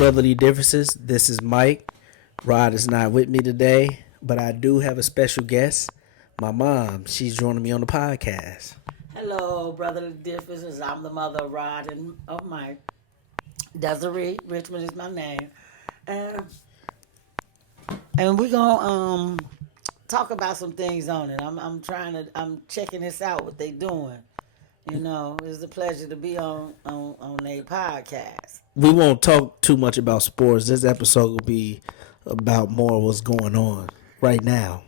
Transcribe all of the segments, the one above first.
Brotherly Differences. This is Mike. Rod is not with me today, but I do have a special guest. My mom. She's joining me on the podcast. Hello, brother differences. I'm the mother of Rod and of Mike. Desiree Richmond is my name, and and we're gonna talk about some things on it. I'm checking this out what they doing. It's a pleasure to be on a podcast. We won't talk too much about sports. This episode will be about more what's going on right now.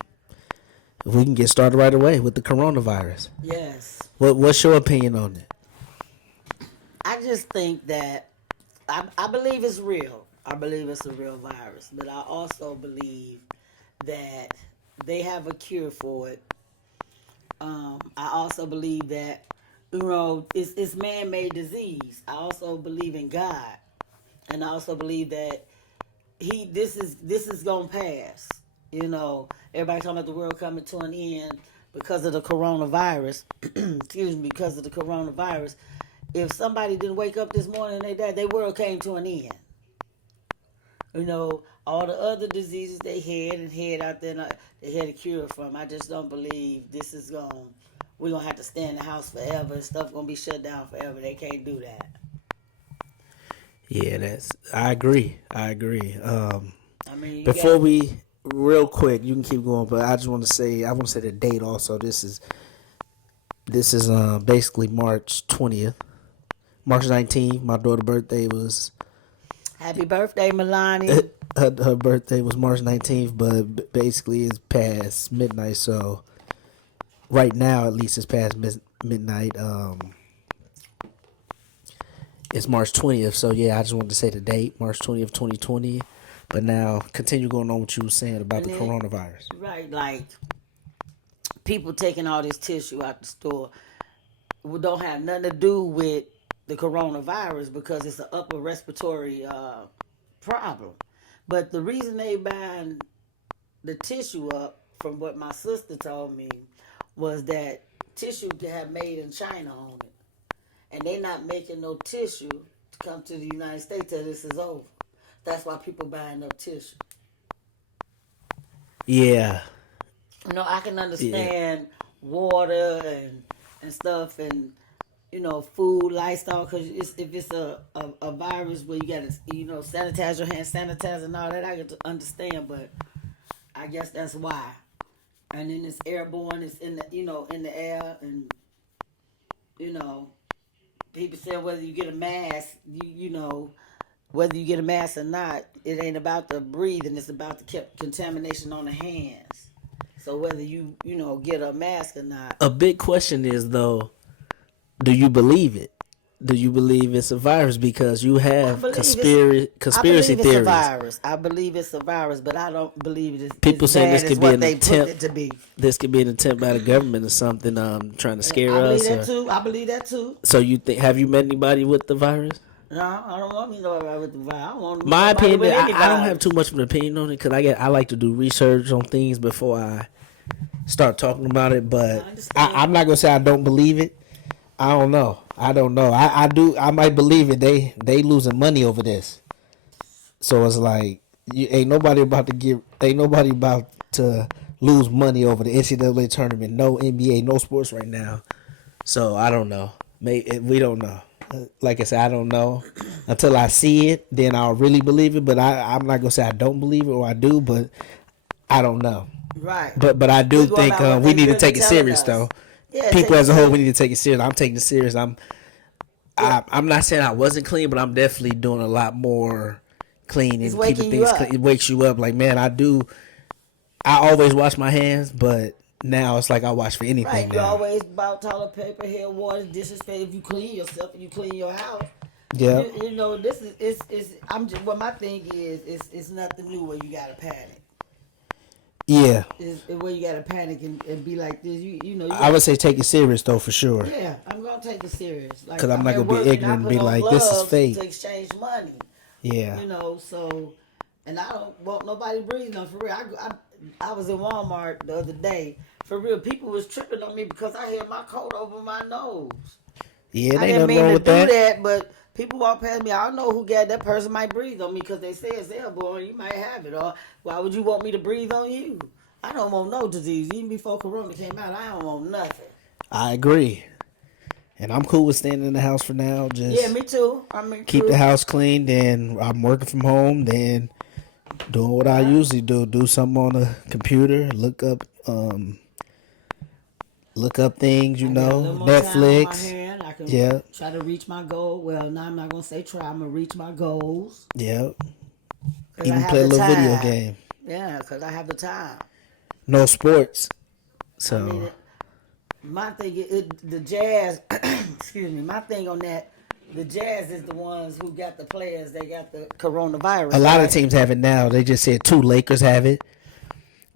If we can get started right away with the coronavirus. Yes, What's your opinion on it? I just think that I believe it's real. I believe it's a real virus, but I also believe that they have a cure for it. I also believe that it's man-made disease. I also believe in God, and I also believe that this is gonna pass. Everybody talking about the world coming to an end because of the coronavirus. Excuse me, because of the coronavirus. If somebody didn't wake up this morning and they died, their world came to an end. All the other diseases they had out there, they had a cure from. I just don't believe this is going. We're gonna have to stay in the house forever. And stuff gonna be shut down forever. They can't do that. Yeah, I agree. I agree. I mean, you Before got we real quick, you can keep going, but I want to say the date also. This is basically March 20th. March 19th, my daughter's birthday was happy birthday, Milani. her birthday was March 19th, but basically it's past midnight. So right now, at least it's past midnight. It's March 20th. So yeah, I just wanted to say the date, March 20th, 2020. But now continue going on what you were saying about the coronavirus. Right, like people taking all this tissue out the store don't have nothing to do with the coronavirus because it's an upper respiratory problem. But the reason they buying the tissue up, from what my sister told me, was that tissue to have made in China on it, and they not making no tissue to come to the United States till this is over. That's why people buying up tissue. Yeah. I can understand water and stuff and food, lifestyle, because if it's a virus where you got to sanitize your hands, sanitize and all that, I get to understand, but I guess that's why. And then it's airborne, it's in the air, and people say whether you get a mask, whether you get a mask or not, it ain't about the breathing, it's about the contamination on the hands. So whether you get a mask or not. A big question is though, do you believe it? Do you believe it's a virus? Because you have conspiracy theories. A virus. I believe it's a virus, but I don't believe it is. People saying this could be an attempt. To be. This could be an attempt by the government or something, trying to scare us. I believe that too. So you think? Have you met anybody with the virus? No, I don't want me to know about with the virus. I want my opinion. I don't have too much of an opinion on it because I like to do research on things before I start talking about it. But I'm not gonna say I don't believe it. I don't know. I do. I might believe it. They losing money over this. So it's like ain't nobody about to lose money over the NCAA tournament. No NBA, no sports right now. So I don't know. We don't know. Like I said, I don't know until I see it. Then I'll really believe it. But I'm not gonna say I don't believe it or I do. But I don't know. Right. But I do think we need to take it serious though. Yeah, people as a whole, we need to take it serious. I'm taking it serious. I'm not saying I wasn't clean, but I'm definitely doing a lot more cleaning. Keeping things clean. It wakes you up. Like, man, I always wash my hands, but now it's like I wash for anything. Right, now. You always about toilet paper, hair, water, disrespect. If you clean yourself and you clean your house. Yeah. This is I'm just what my thing is. It's nothing new where you gotta panic. Yeah. Is where you gotta panic and be like this. I would say take it serious though, for sure. Yeah, I'm gonna take it serious. Because I'm not gonna be ignorant and be like, this is fake. To exchange money. Yeah. So, and I don't want nobody breathing on for real. I was in Walmart the other day. For real, people was tripping on me because I had my coat over my nose. Yeah, I there ain't didn't nothing mean wrong to with do that. that, but people walk past me. I don't know who got that person might breathe on me because they say it's airborne. You might have it, or why would you want me to breathe on you? I don't want no disease. Even before Corona came out, I don't want nothing. I agree. And I'm cool with staying in the house for now. Yeah, Just me too. I mean, keep the true. house clean. Then I'm working from home. Then doing what I Yeah. usually do. Do something on the computer. Look up things. I got a little more time on my Netflix. hand. I can Yeah. try to reach my goal. Well, now I'm not gonna say try. I'm gonna reach my goals Yeah. because I Even have play a the little video time. game. Yeah, because I have the time. No sports. I mean, So my thing is the Jazz. Excuse me. My thing on that, the Jazz is the ones who got the players. They got the a coronavirus, lot of right? teams have it now. They just said 2 Lakers have it.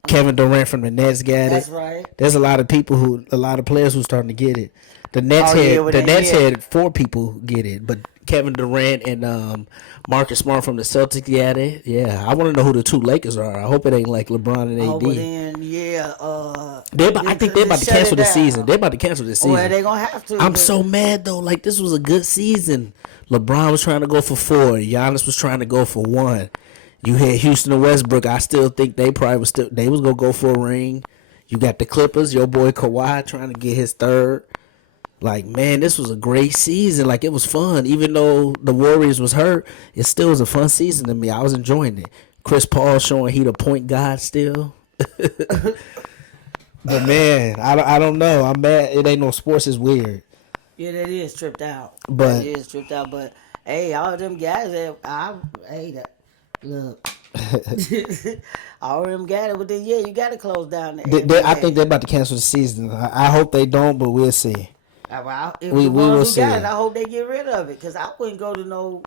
Kevin Durant from the Nets got it. That's right. There's a lot of a lot of players who starting to get it. The Nets Oh yeah, had well the then Nets yeah. had 4 people get it, but Kevin Durant and Marcus Smart from the Celtics got it. Yeah, I want to know who the 2 Lakers are. I hope it ain't like LeBron and Oh well AD. then yeah. I think they're about to Shut cancel it the season. down. They're about to cancel this Well, season. they gonna have to. I'm 'Cause so mad though. Like this was a good season. LeBron was trying to go for 4. Giannis was trying to go for 1. You had Houston and Westbrook. I still think they probably was gonna go for a ring. You got the Clippers. Your boy Kawhi trying to get his 3rd. Like man, this was a great season. Like it was fun. Even though the Warriors was hurt, it still was a fun season to me. I was enjoying it. Chris Paul showing he the point guard still. But man, I don't know. I'm mad. It ain't no sports. It's weird. Yeah, that is tripped out. That But is tripped out. But hey, all them guys that look. All of them got it, but then yeah, you got to close down the I think NBA. they're about to cancel the season. I hope they don't, but we'll see. If We the will ones who see. got it, I hope they get rid of it because I wouldn't go to no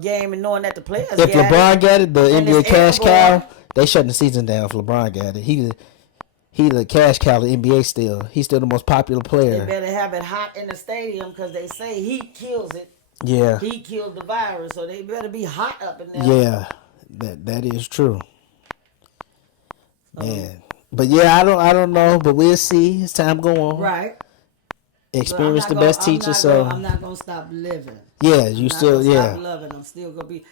game and knowing that the players If got LeBron got it, the and NBA it's cash airborne. cow, they shutting the season down. If LeBron got it, he the cash cow of the NBA still. He's still the most popular They player. better have it hot in the stadium because they say heat kills it. Yeah, Heat killed the virus, so they better be hot up in there. yeah, that is true, man. But yeah, I don't know, but we'll see as time go on. Right. Experience the best teacher, so I'm not gonna stop living. yeah, I'm you not still gonna yeah. stop loving. I'm still gonna be.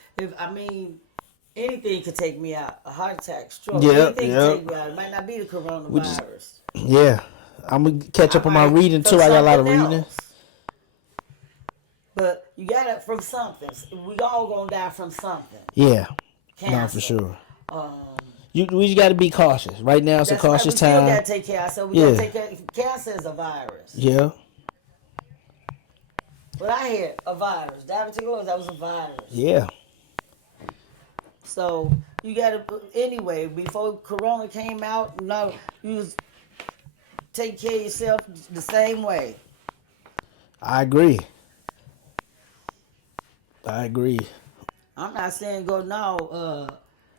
Anything could take me out. A heart attack, stroke. Yep, Anything yep. can take me out. It might not be the coronavirus. Yeah, I'm gonna catch up on my might reading from too. I got a lot of something reading. else. But you got it from something. We all gonna die from something. Yeah, Cancer. no, for sure. Um, We just got to be cautious. Right now, it's a that's right. We cautious still time. gotta take care of ourselves. We Yeah. gotta take care. Cancer is a virus. Yeah, But I hear a virus. Diverticulosis, that was a virus. yeah. So you gotta anyway. Before Corona came out, no, you was take care of yourself the same way. I agree. I'm not saying go no.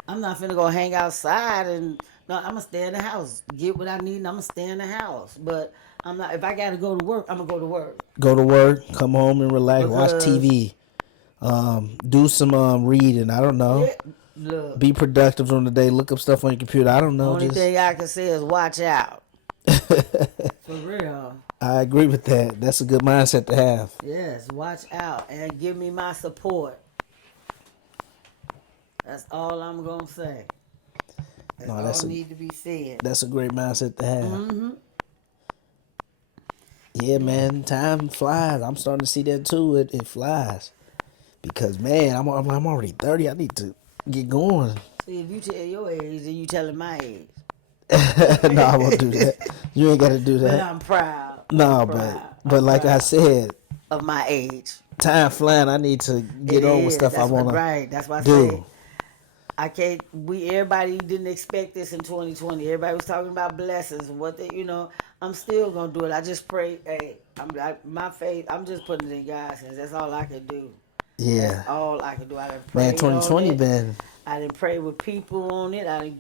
I'm not finna go hang outside and no. I'm gonna stay in the house, get what I need, and I'm gonna stay in the house. But I'm not. If I gotta go to work, I'm gonna go to work. Go to work, come home and relax, watch Because- TV, do some reading. I don't know. Yeah, look, Be productive during the day. Look up stuff on your computer. I don't know. only Just thing I can say is watch out. For real. I agree with that. That's a good mindset to have. Yes, watch out and give me my support. That's all I'm gonna say. That's all need to be said. That's a great mindset to have. Yeah, man, time flies. I'm starting to see that too. It flies because man, I'm already 30. I need to get going. See, if you tell your age, then you telling my age. No, I won't do that. You ain't got to do But that. I'm proud. No, I'm but proud. but like I said, Of my age. time flying. I need to get It on with is. stuff I That's want to Right. That's why I do. say I can't. Everybody didn't expect this in 2020. Everybody was talking about blessings and what I'm still gonna do it. I just pray. Hey, my faith. I'm just putting it in God's hands. That's all I can do. Yeah, That's all I can do. I done man. prayed 2020 on it. been I didn't pray with people on it. I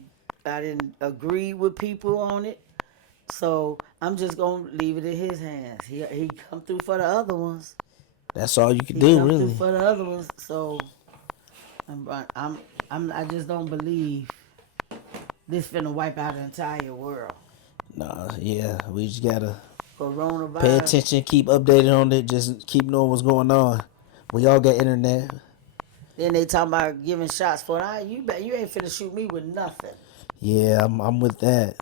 didn't agree with people on it. So I'm just gonna leave it in His hands. He come through for the other ones. that's all you can He do, come really. through for the other ones. So I just don't believe this finna wipe out the entire world. Nah, yeah, we just gotta Coronavirus. Pay attention, keep updated on it, just keep knowing what's going on. We all got internet. Then they talking about giving shots for it. You ain't finna shoot me with nothing. Yeah, I'm with that.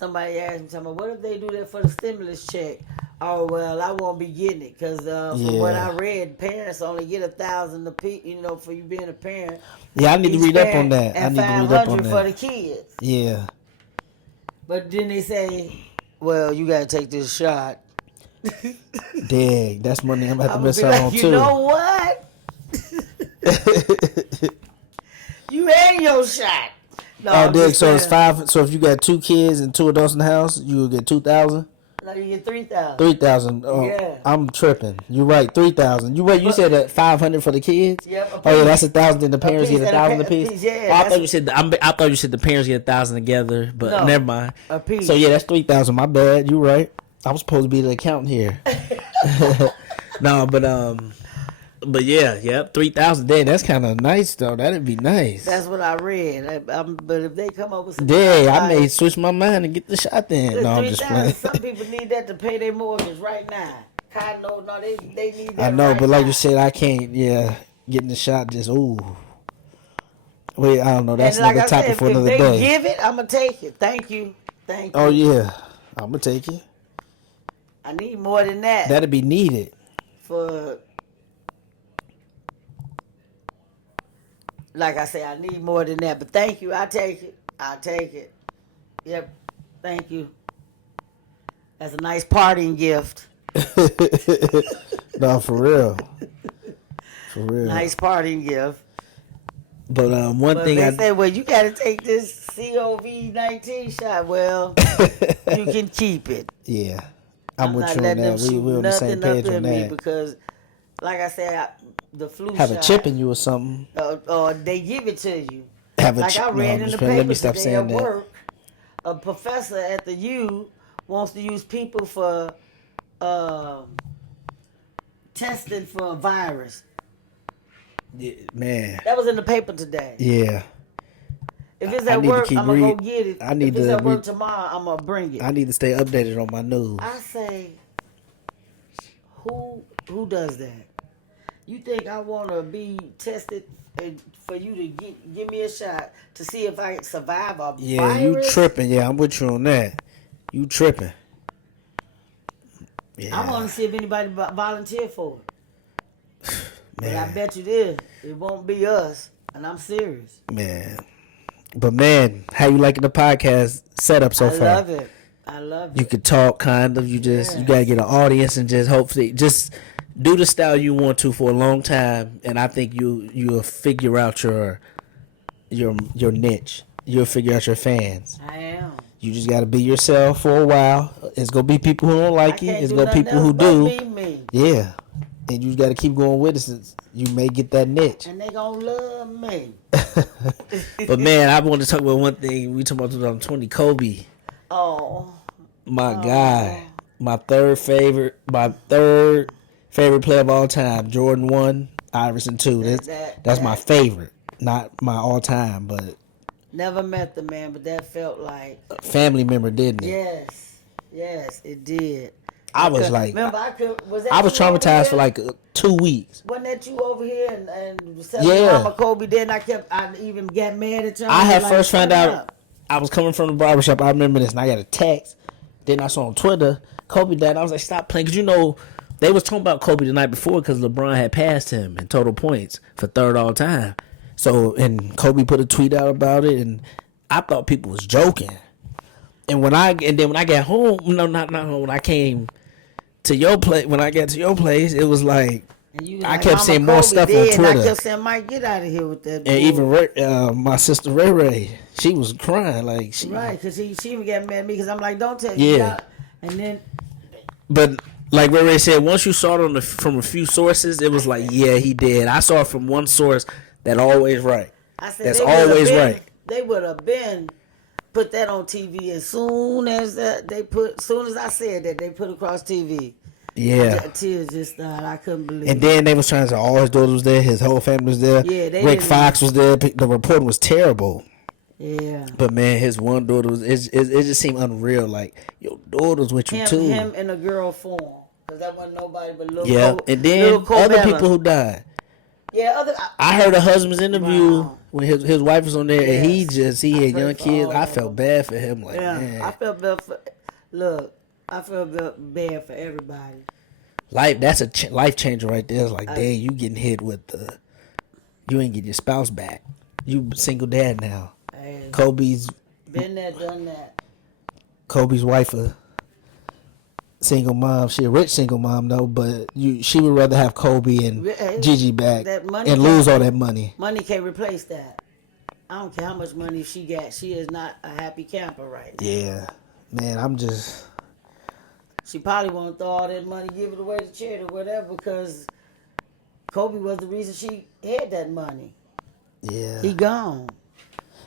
Somebody asked me, talking about, what if they do that for the stimulus check? Oh, well, I won't be getting it because from what I read, parents only get $1,000 a piece, for you being a parent. Yeah, I need to read up on that. And $500 for the kids. Yeah. But then they say, well, you got to take this shot. Dang, that's money I'm about to miss out on, too. You know what? You had your shot. No, Dick, so it's 5. So if you got 2 kids and 2 adults in the house, you will get 2,000. No, you get 3,000. 3,000. Oh, yeah. I'm tripping. You're right. 3,000. You said that 500 for the kids. Yep. Oh yeah, that's 1,000. And the parents get 1,000 apiece. Yeah. Oh, I thought you said the parents get 1,000 together, but no, never mind. A piece. So yeah, that's 3,000. My bad. You right. I was supposed to be the accountant here. No, but yeah, 3,000. Dang, that's kind of nice though. That'd be nice. That's what I read. But if they come up with some, I may switch my mind and get the shot then. No, I'm just playing. Some people need that to pay their mortgage right now. They need that. I know, right but like now. you said, I can't. Yeah, getting the shot just Wait, I don't know. That's another topic for another day. If they give it, I'm gonna take it. Thank you. Oh yeah, I'm gonna take it. I need more than that. That'd be needed. Like I say, I need more than that. But thank you. I'll take it. Yep. Thank you. That's a nice parting gift. No, for real. Nice parting gift. But one thing they say, well, you got to take this COVID-19 shot. Well, you can keep it. Yeah, I'm with you on that. We're on the same page on that. Because, like I said, the flu have shot, a chip in you or something. Or they give it to you. Have a like chip. I read in the Let me paper stop today saying at that. work, a professor at the U wants to use people for testing for a virus. Yeah, man. That was in the paper today. Yeah. If it's at work, I'm going to go get it. If it's at work tomorrow, I'm going to bring it. I need to stay updated on my news. I say, who does that? You think I want to be tested and for you to give me a shot to see if I can survive a virus? Yeah, you tripping. Yeah, I'm with you on that. You tripping. Yeah. I want to see if anybody volunteer for it. Man. But I bet you this. It won't be us. And I'm serious. Man. But man, how you liking the podcast setup so far? I love it. You could talk kind of. You you gotta get an audience and just hopefully just do the style you want to for a long time, and I think you'll figure out your niche. You'll figure out your fans. I am. You just gotta be yourself for a while. It's gonna be people who don't like you. It's gonna be people who do. Be me. Yeah. And you gotta keep going with it since you may get that niche. And they gonna love me. But man, I want to talk about one thing. We talking about 2020 Kobe. Oh. My guy. My third favorite player of all time. Jordan 1, Iverson 2. That's my favorite. Not my all time, but never met the man, but that felt like a family member, didn't it? Yes, it did. I was traumatized for like 2 weeks. Wasn't that you over here and Mama Kobe? Then I even got mad at y'all. I had first found out. I was coming from the barbershop. I remember this, and I got a text. Then I saw on Twitter Kobe died. I was like, stop playing, because they was talking about Kobe the night before because LeBron had passed him in total points for third all time. So and Kobe put a tweet out about it, and I thought people was joking. And when I got home, not home. When I came to your place, when I got to your place, it was like I kept seeing more stuff on Twitter. And I kept saying, "Mike, get out of here with that." And even my sister Ray, she was crying like right, because she even got mad at me because I'm like, "Don't tell me." Yeah. And then, but like Ray said, once you saw it from a few sources, it was like, yeah, he did. I saw it from one source that always right. I said that's always right. They would have been put that on TV as soon as I said that, they put across TV. Yeah. Tears just started. I couldn't believe it. And then they was trying to say all his daughters was there, his whole family was there. Yeah, Rick Fox was there. The report was terrible. Yeah. But man, his one daughter was it just seemed unreal. Like your daughter's with you too. Him in a girl form, because that wasn't nobody but little. Yeah, and then other people who died. Yeah, I heard her husband's interview wow. when his wife was on there, and he had young kids. I felt them. bad for him. Like, Yeah, man, I felt bad for. Look, I felt bad for everybody. That's a life changer right there. It's like, dang, you getting hit with you ain't getting your spouse back. You single dad now. Hey, Kobe's been there, done that. Kobe's wife a single mom. She a rich single mom though, but she would rather have Kobe and Gigi back and lose all that money. Money can't replace that. I don't care how much money she got. She is not a happy camper right now. Yeah, man, I'm just. She probably won't throw all that money, give it away to charity or whatever, because Kobe was the reason she had that money. Yeah. He gone.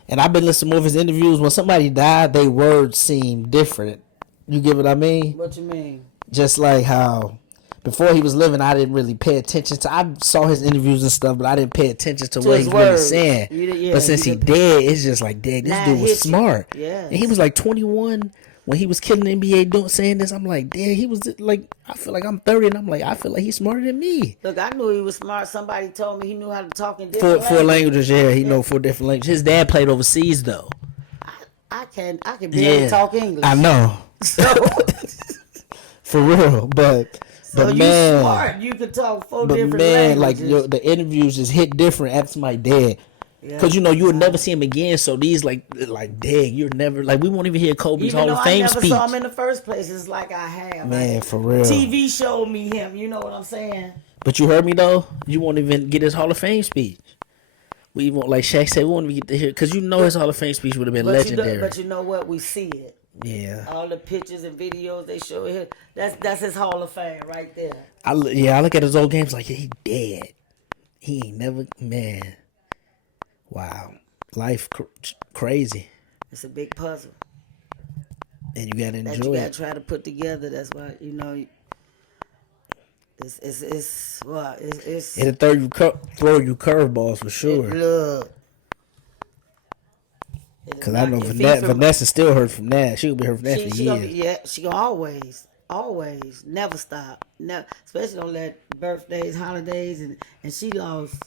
And I've been listening to more of his interviews. When somebody died, their words seem different. You get what I mean? What you mean? Just like how before he was living, I didn't really pay attention to. I saw his interviews and stuff, but I didn't pay attention to what he was really saying. But since he dead, it's just like, dang, this dude was smart. Yeah. And he was like 21 when he was killing the NBA saying this. I'm like, dang, he was like, I feel like I'm 30, and I'm like, I feel like he's smarter than me. Look, I knew he was smart. Somebody told me he knew how to talk in different four languages. Yeah, he know 4 different languages. His dad played overseas though. I can barely talk English. I know. So, for real, but you man, smart. You can talk 4 different But man, languages. like the interviews just hit different after somebody dead. Because you know you would never see him again. So these like dang, you're never like we won't even hear Kobe's Hall of Fame speech. I never saw him in the first place. It's like I have. Man, for real. TV showed me him. You know what I'm saying? But you heard me though. You won't even get his Hall of Fame speech. We won't, like Shaq said, we won't even get to hear because you know his Hall of Fame speech would have been legendary. But you know what? We see it. Yeah. All the pictures and videos they show here. That's his Hall of Fame right there. I look at his old games like he dead. He ain't never man. Wow. Life crazy. It's a big puzzle. And you gotta enjoy it. That you gotta try to put together. That's why it's it'll throw you curveballs for sure. Because I know Vanessa still hurt from that. She'll be hurt from that for years. She gonna always never stop. Never, especially on that birthdays, holidays, and she lost.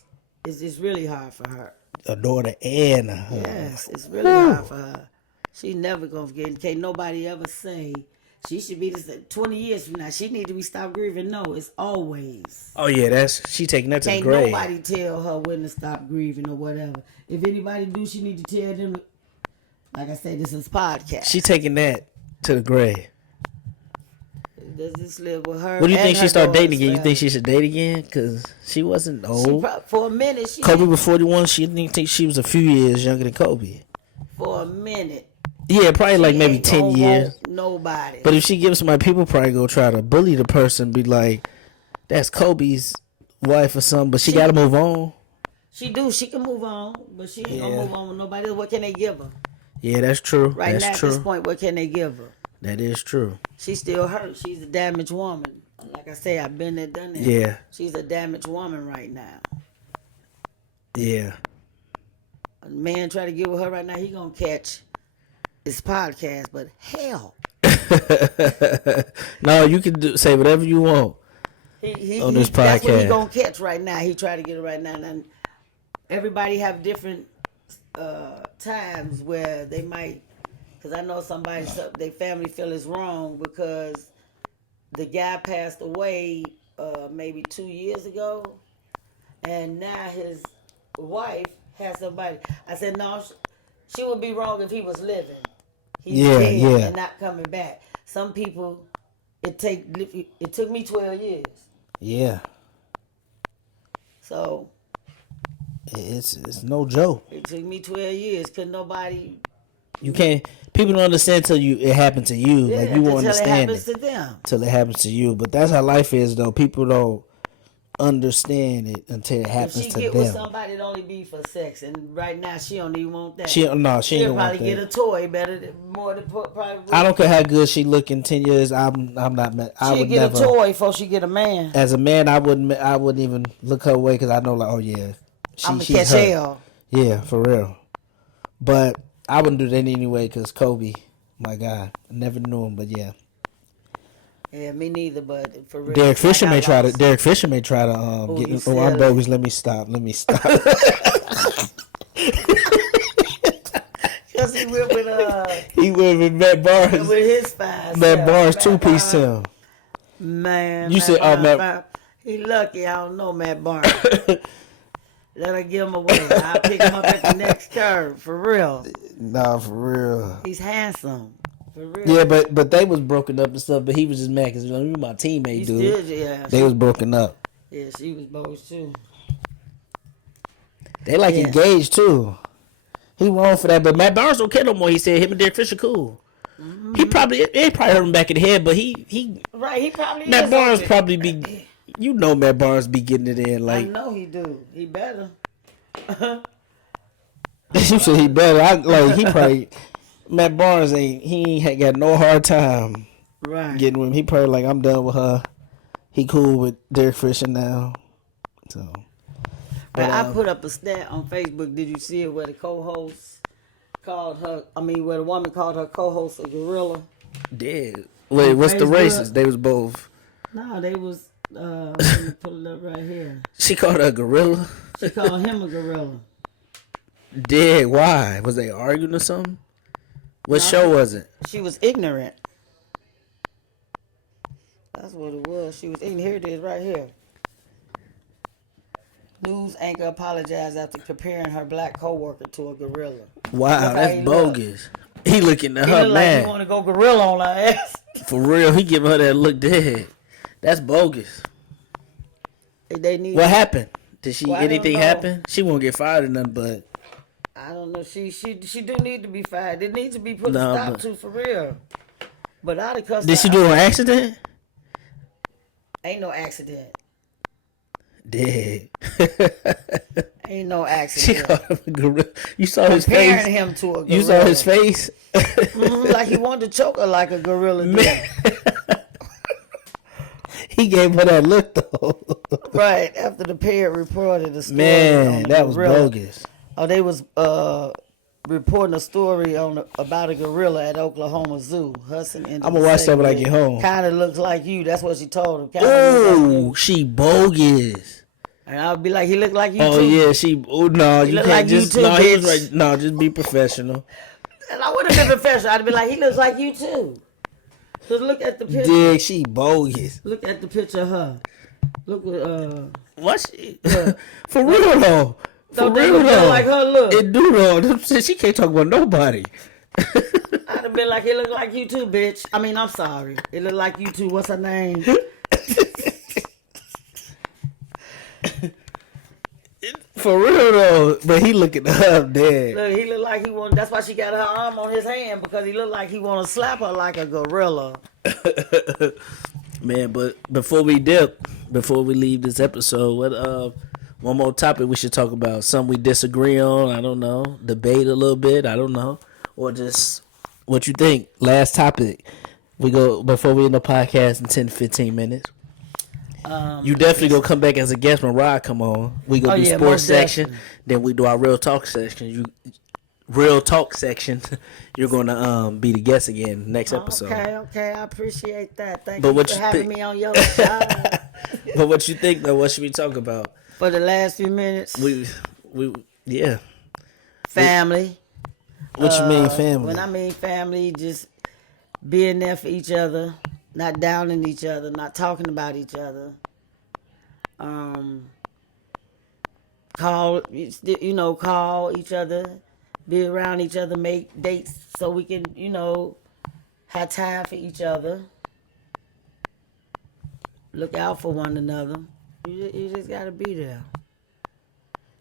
It's really hard for her. A daughter and a husband. Yes, it's really hard for her. She never gonna forget. Can't nobody ever say she should be this 20 years from now. She need to be stopped grieving. No, it's always. Oh yeah, she taking that to the grave. Can't nobody tell her when to stop grieving or whatever. If anybody do, she need to tell them. Like I said, this is podcast. She taking that to the grave. Does this live with her? What do you think she start dating again? You think she should date again? Because she wasn't old. For a minute. Kobe was 41. She didn't think she was a few years younger than Kobe. For a minute. Yeah, probably like maybe 10 years. Nobody. But if she gives somebody, people probably go try to bully the person. Be like, that's Kobe's wife or something. But she got to move on. She do. She can move on. But she ain't going to move on with nobody else. What can they give her? Yeah, that's true. Right that's now true. At this point, what can they give her? That is true. She's still hurt. She's a damaged woman. Like I say, I've been there, done that. Yeah. She's a damaged woman right now. Yeah. A man try to get with her right now, he gonna catch his podcast, but hell. No, you can say whatever you want on this podcast. That's what he gonna catch right now. He try to get it right now. And everybody have different times where they might, because I know their family feel it's wrong because the guy passed away maybe 2 years ago, and now his wife has somebody. I said, no, she would be wrong if he was living. He's dead and not coming back. Some people, it took me 12 years. Yeah. So it's no joke. It took me 12 years. Couldn't nobody. You can't. People don't understand till it happened to you. Yeah, like you won't understand it. Till it happens to them. Till it happens to you. But that's how life is, though. People don't understand it until it happens to them. If she get with somebody, it only be for sex, and right now she don't even want that. She ain't probably get a toy more than probably. I don't care how good she look in 10 years. I'm not. She'll get a toy before she get a man. As a man, I wouldn't even look her way because I know like, oh yeah, I'm gonna catch hell. Yeah, for real. But I wouldn't do that anyway because Kobe, my God, I never knew him, but yeah. Yeah, me neither. But for real, Derek Fisher may try to. lost. Derek Fisher may try to get. you Oh, I'm silly. bogus. Let me stop. Let me stop. Cause he went with He went with Matt Barnes. with his fine. Matt self. Barnes Matt two piece Barnes. him. Man, You said, Barnes, Matt- he lucky. I don't know Matt Barnes. Let her give him away. I'll pick him up at the next curve. For real. Nah, for real. He's handsome. For real. Yeah, but they was broken up and stuff. But he was just mad because you were my teammate, He dude. still, yeah. They was broken up. Yeah, she was bogus too. They like Yeah. engaged too. He wrong for that, but Matt Barnes don't care no more. He said him and Derek Fisher cool. Mm-hmm. He probably hurt him back in the head, but he Right, he probably Matt is Barnes on it. probably be. You know Matt Barnes be getting it in I like. know he do. He better. You said he better. He probably. Matt Barnes ain't got no hard time Right. getting with him. He probably like I'm done with her. He cool with Derek Fisher now. So. But I put up a stat on Facebook. Did you see it where the co-host called her? I mean, where the woman called her co-host a gorilla? Dead. Wait, what's the Facebook. races? They was both. No, they was. Let me pull it up right here. She called her a gorilla. She called him a gorilla. Dead. Why? Was they arguing or something? What show was it? She was ignorant. That's what it was. She was ignorant. Here it is, right here. News anchor apologized after comparing her black coworker to a gorilla. Wow, Look how that's he look. bogus. He looking at He her look like he mad. want to go gorilla on her ass. For real, he giving her that look dead. That's bogus. They need. What happened? Did she Well, I don't anything know. happen? She won't get fired or nothing, but I don't know. She do need to be fired. It needs to be put Nah, a stop but- to for real. But I'd have cussed did her she out. do it on accident? Ain't no accident. Dead. Ain't no She accident. called him a gorilla. You saw his Comparing face. him to a gorilla. You saw his face. Mhm, like he wanted to choke her like a gorilla did. Man. He gave her that look though. Right after the pair reported the story. on Man, the that was gorilla. bogus. Oh, they was reporting a story about a gorilla at Oklahoma Zoo. Hudson. I'ma watch that when I get home. Kind of looks like you. That's what she told him. Kinda looks like Oh, you. she bogus. And I'll be like, he looked like you Oh too. yeah, she. Oh no, you look can't like you just. too, No, he was bitch. right. No, just be professional. And I would have been professional. I'd be like, he looks like you too. Just look at the picture. Dig, she bogus. Look at the picture of her. Look what What? She, for real though. For don't they real look just though. like her look? It do though. She can't talk about nobody. I'd have been like, he look like you too, bitch. I mean, I'm sorry. It look like you too. What's her name? For real though. But he looking up dead. Look, he look like he want. That's why she got her arm on his hand, because he look like he want to slap her like a gorilla. Man, but before we leave this episode, what one more topic we should talk about? Something we disagree on, I don't know. Debate a little bit, I don't know. Or just what you think. Last topic. We go before we end the podcast in 10-15 minutes. You definitely gonna come back as a guest when Rod come on. We go do sports most section, definitely. then we do our real talk section. Real talk section. You're gonna be the guest again next episode. Okay, I appreciate that. Thank But you what for you having think- me on your show. But what you think though? What should we talk about? For the last few minutes, We yeah. family. What you mean, family? When I mean family, just being there for each other, not downing each other, not talking about each other. Call each other, be around each other, make dates so we can, have time for each other. Look out for one another. You just gotta be there.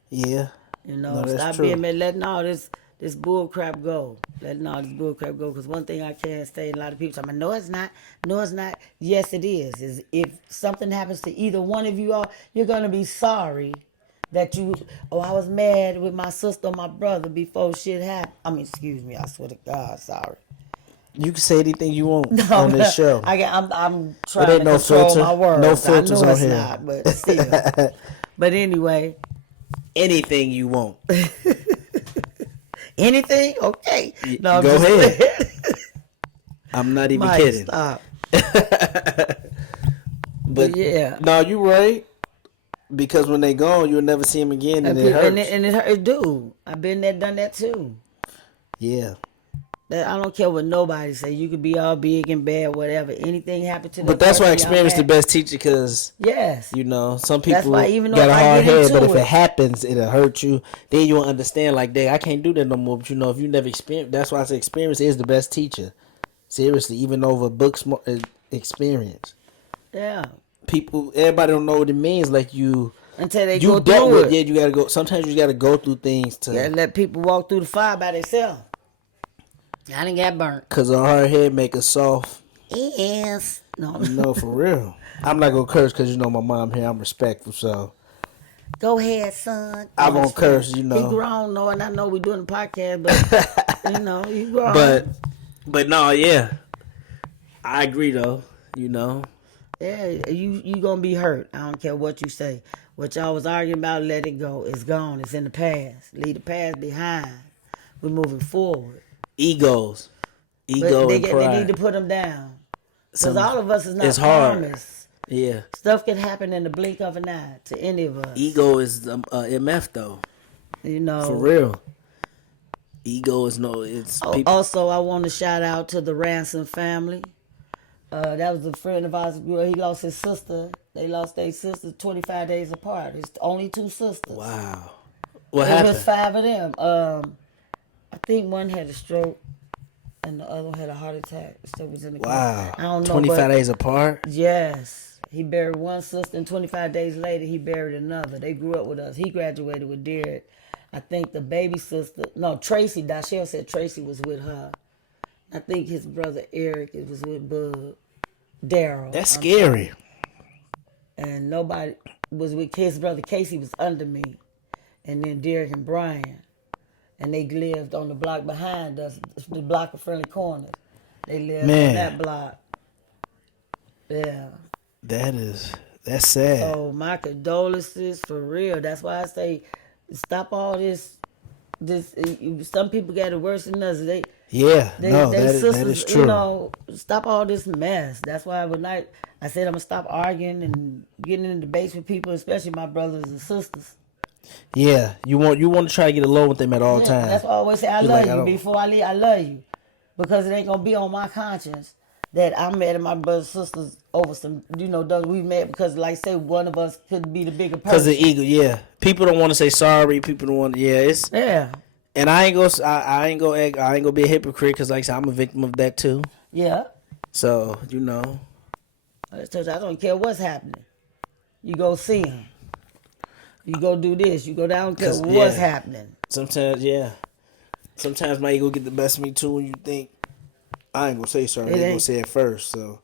Yeah. No, that's stop true. letting all this bull crap go. Letting all this bull crap go. Because one thing I can't say, a lot of people say, no, it's not. No, it's not. Yes, it is. If something happens to either one of you all, you're going to be sorry that I was mad with my sister or my brother before shit happened. I mean, excuse me. I swear to God, sorry. You can say anything you want on this show. I'm trying to ain't no control filter. my words. No filters I know on it's here. not, but still. But anyway. Anything you want. Anything? Okay. No, I'm Go just ahead. I'm not even Mike, kidding. stop. But yeah. no, you right. Because when they gone, you'll never see them again, and it hurts. And it do. I've been there, done that too. Yeah. That I don't care what nobody say. You could be all big and bad, whatever. Anything happen to that But that's why person, experience y'all the best teacher, because yes. you know some That's people why even though got if a I hard get head, into but if it- it happens, it'll hurt you. Then you'll understand, like, dang, I can't do that no more. But you know, if you never experienced, that's why I say experience is the best teacher. Seriously, even over book experience. Yeah. People, everybody don't know what it means. Like you Until they you go dealt through with, it. yeah, you gotta go. Sometimes you gotta go through things You gotta to, let people walk through the fire by themselves. I done got burnt. cause a hard head make us soft. Yes. No. You know, for real. I'm not gonna curse because you know my mom here. I'm respectful, so Go ahead, son. I No, won't it's fine. curse. You He know, grown, no, and I know we doing a podcast, but you know, he grown. but no, yeah, I agree though. You know, Yeah, you gonna be hurt. I don't care what you say. What y'all was arguing about, let it go. It's gone. It's in the past. Leave the past behind. We're moving forward. egos, But ego they and pride. need to put them down. Because Some- all of us is not it's hard. promised. Yeah, Stuff can happen in the blink of an eye to any of us. ego is MF though. You know. For real, ego is no. It's people. Also, I want to shout out to the Ransom family. That was a friend of ours. He lost his sister. They lost their sisters 25 days apart. It's only 2 sisters. Wow, what It happened? was 5 of them. I think one had a stroke and the other one had a heart attack. So was in the Wow, I don't know. 25 days apart. Yes. He buried one sister, and 25 days later, he buried another. They grew up with us. He graduated with Derek. I think the baby sister, no, Tracy, Dashelle said Tracy was with her. I think his brother Eric was with Bud. Daryl. That's scary. And nobody was with his brother Casey was under me. And then Derek and Brian. And they lived on the block behind us, the block of Friendly Corners. They lived Man. on that block. Yeah. That's sad. So my condolences for real. That's why I say stop all this. Some people got it worse than us. Yeah, They that is true. You know, stop all this mess. That's why when I said I'm gonna stop arguing and getting in debates with people, especially my brothers and sisters. Yeah, you want to try to get along with them at all Yeah, times. that's why I always say I You're love like, I you don't- before I leave. I love you because it ain't gonna be on my conscience that I'm mad at my brothers and sisters over some. You know, we mad because, like, say one of us could be the bigger person. Because the ego, yeah. People don't want to say sorry. People don't want. Yeah, it's. Yeah, And I ain't gonna be a hypocrite because, like I said, I'm a victim of that too. yeah. So you know, I don't care what's happening. You go see him. You go do this. You go down. I don't care 'Cause, what's yeah. happening. sometimes my ego get the best of me too. When you think I ain't gonna say sorry, It they gonna ain't. say it first. So,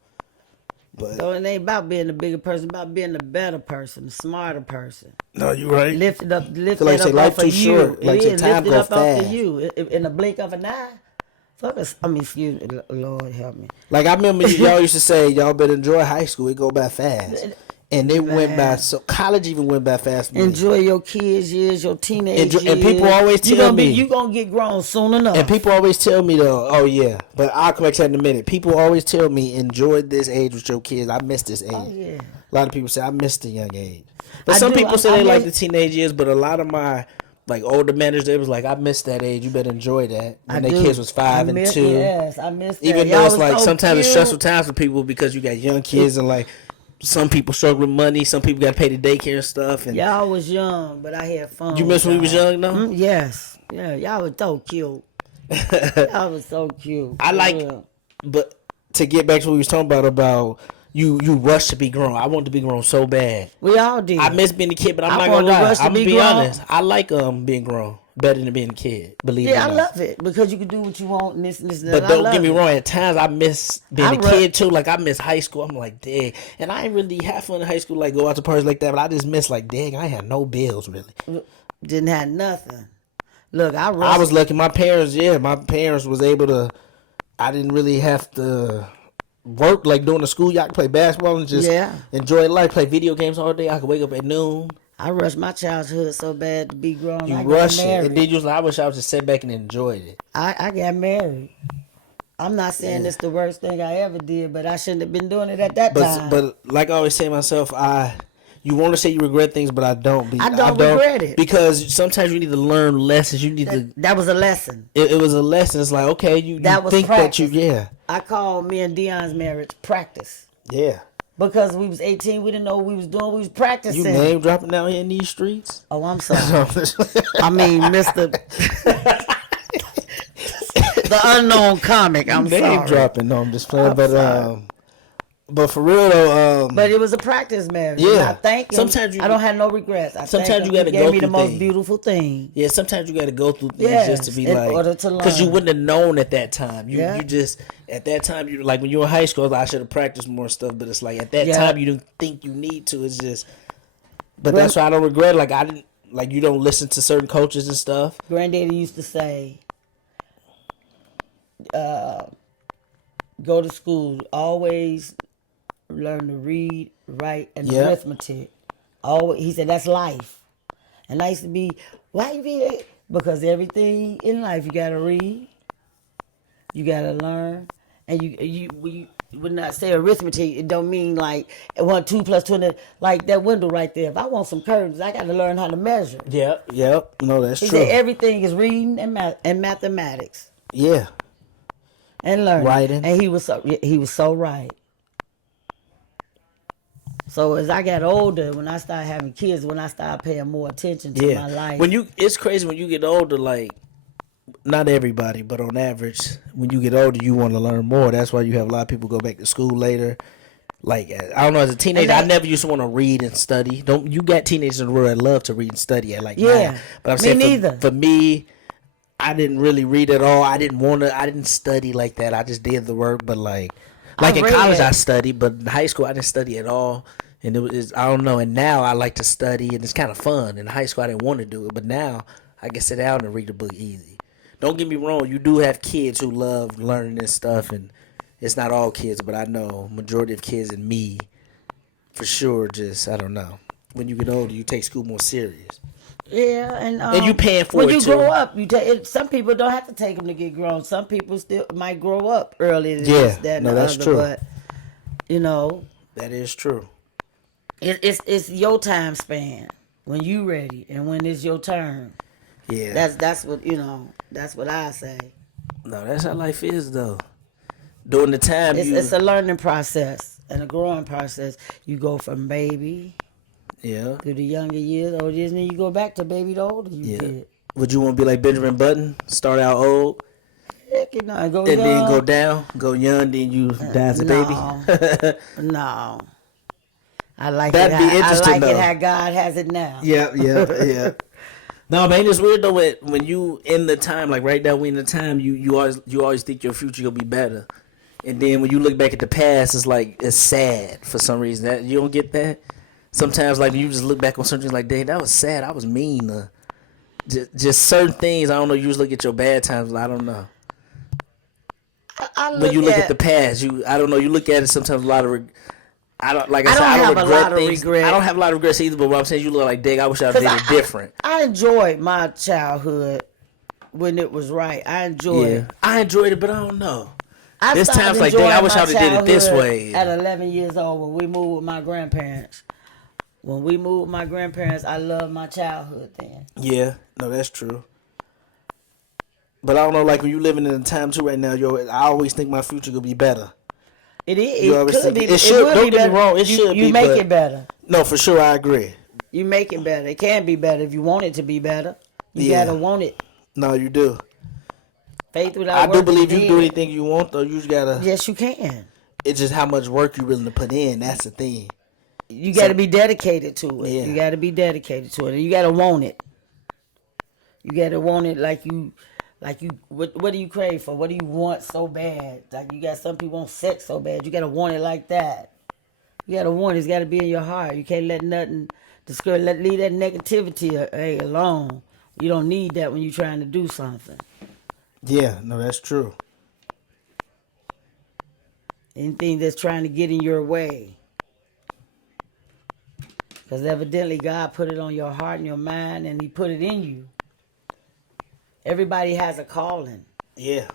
but So it ain't about being the bigger person. It's about being the better person, the smarter person. no, you right. Lift it up. Lift Feel like it say up life off of too you. short. Like It say is. time Lift it go up off of fast. you. In the blink of an eye. Fuck us. I mean, excuse me. Lord help me. Like I remember y'all used to say y'all better enjoy high school. It go by fast, and it went by so. College even went by fast. For me. Enjoy your kids' years, your teenage years. And people always you tell gonna me. you gonna get grown soon enough. And people always tell me though, oh yeah, but I'll come back to that in a minute. People always tell me enjoy this age with your kids. I miss this age. Oh yeah. A lot of people say I miss the young age. But I some do. people say I they like the miss- teenage years, but a lot of my like older managers, they was like, I missed that age. You better enjoy that. When their do. kirs was 5 and 2. Yes, I miss that. Even Y'all though it's was like so sometimes it's cute. stressful times for people because you got young kids and like some people struggle with money, some people got to pay the daycare and stuff. And Y'all was young, but I had fun. you miss when we was y'all. young, though? Yes. Yeah, y'all was so cute. Y'all was so cute. I like, Yeah. but to get back to what we was talking about you rush to be grown. I want to be grown so bad. We all did. I miss being a kid, but I'm I not wanted gonna to lie. rush to I'm gonna be be grown. honest. I like being grown better than being a kid. Believe it or Yeah, I not. love it because you can do what you want and this and this. And But that. don't I get me love it. wrong. At times, I miss being I a kid too. Like I miss high school. I'm like, dang. And I ain't really have fun in high school. Like go out to parties like that. But I just miss like, dang. I had no bills really. Didn't have nothing. Look, I I was lucky. My parents was able to. I didn't really have to work like during the school. Y'all could play basketball and just Yeah. enjoy life. Play video games all day. I could wake up at noon. I rushed my childhood so bad to be grown. You I rush got it, married. and then you was like, I wish I was just sat back and enjoyed it. I got married. I'm not saying Yeah. it's the worst thing I ever did, but I shouldn't have been doing it at that time. But like I always say to myself, you want to say you regret things, but I don't. I don't regret it. Because sometimes you need to learn lessons. You need to. That was a lesson. It was a lesson. It's like, okay, you Was think practice. that you I call me and Dion's marriage practice. Yeah. Because we was 18, we didn't know what we was doing. We was practicing. You name dropping down here in these streets? Oh, I'm sorry. I mean, Mr. the unknown comic. I'm name sorry. dropping. No, I'm just playing. I'm but for real though, but it was a practice marriage. Yeah. And I thank him. Sometimes I don't have no regrets. Sometimes you got to go gave me through the most things. beautiful thing. Yeah, sometimes you got to go through things Yes, just to be in like, order to learn. because you wouldn't have known at that time. You Yeah. you just at that time you like when you were in high school. I should have practiced more stuff, but it's like at that Yeah. time you didn't think you need to. It's just, but that's why I don't regret. Like I didn't like you don't listen to certain coaches and stuff. Granddaddy used to say, go to school, always learn to read, write, and Yeah. arithmetic. Always, he said that's life. And I used to be, why you read it? Because everything in life you gotta read, you gotta learn, and you would not say arithmetic. It don't mean like 1, 2 plus 2, like that window right there. If I want some curtains, I gotta learn how to measure. Yep. No, that's He true. said everything is reading and mathematics Yeah. and learning. Writing. And he was so right. So as I got older, when I started having kids, when I started paying more attention to my life. It's crazy when you get older. Like, not everybody, but on average, when you get older, you want to learn more. That's why you have a lot of people go back to school later. Like, I don't know, as a teenager, I never used to want to read and study. You got teenagers in the world that love to read and study at like 9. But I'm saying neither. For me, I didn't really read at all. I didn't study like that. I just did the work. But like in college, I studied, but in high school, I didn't study at all. And I don't know. And now I like to study, and it's kind of fun. In high school, I didn't want to do it, but now I can sit down and read a book easy. Don't get me wrong. You do have kids who love learning this stuff, and it's not all kids, but I know majority of kids and me, for sure. Just I don't know. When you get older, you take school more serious. Yeah, and you paying for when it you too. grow up, you take. Some people don't have to take them to get grown. Some people still might grow up early. Yeah, that, no, that's other, true. But That is true. It's your time span when you ready and when it's your turn. Yeah. That's what That's what I say. No, that's how life is though. During the time It's a learning process and a growing process. You go from baby through the younger years, older years, and then you go back to baby the older you get. Would you want to be like Benjamin Button? Start out old, Heck, go and young. then go down, go young, then you die as a baby. No. I like That'd be interesting, I like though. it how God has it now. Yeah. No, man, it's weird though. When you in the time, like right now, we in the time, you always think your future gonna be better, and then when you look back at the past, it's sad for some reason. That you don't get that. Sometimes, like when you just look back on something like, dang, that was sad. I was mean. Just certain things. I don't know. You just look at your bad times. I don't know. When you look at the past, I don't know. You look at it sometimes a lot of. I don't have a lot of regret. I don't have a lot of regrets either. But what I'm saying, you look like, dang, I wish I did it different. I enjoyed my childhood when it was right. I enjoyed it. I enjoyed it, but I don't know. There's times like, dang, I wish I would have did it this way. At 11 years old, when we moved with my grandparents. When we moved with my grandparents, I loved my childhood then. Yeah, no, that's true. But I don't know, like when you living in a time too right now, I always think my future gonna be better. It is. You always think it should. Don't get me wrong. It should be. You make it better. No, for sure, I agree. You make it better. It can be better if you want it to be better. You gotta want it. No, you do. Faith without I work do believe is you dead. do anything you want, though. You just gotta. Yes, you can. It's just how much work you willing to put in. That's the thing. You got to be dedicated to it. Yeah. You got to be dedicated to it. And you got to want it. You got to want it like you. What do you crave for? What do you want so bad? Like you got some people want sex so bad. You got to want it like that. You got to want it. It's got to be in your heart. You can't let nothing discourage. Leave that negativity alone. You don't need that when you're trying to do something. Yeah, no, that's true. Anything that's trying to get in your way. Because evidently God put it on your heart and your mind, and He put it in you. Everybody has a calling. Yeah.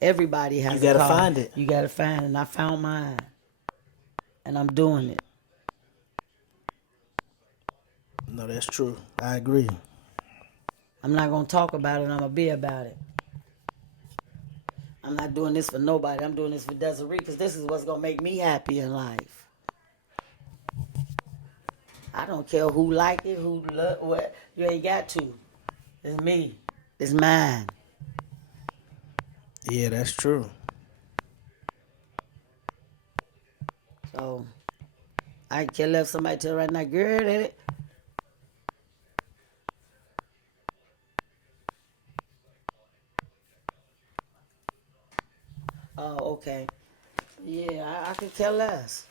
Everybody has You a gotta calling. find it. You got to find it. And I found mine. And I'm doing it. No, that's true. I agree. I'm not going to talk about it. I'm going to be about it. I'm not doing this for nobody. I'm doing this for Desiree because this is what's going to make me happy in life. I don't care who like it, who love what. You ain't got to. It's me. It's mine. Yeah, that's true. So, I can let somebody tell right now, girl, that oh, okay. Yeah, I could care less.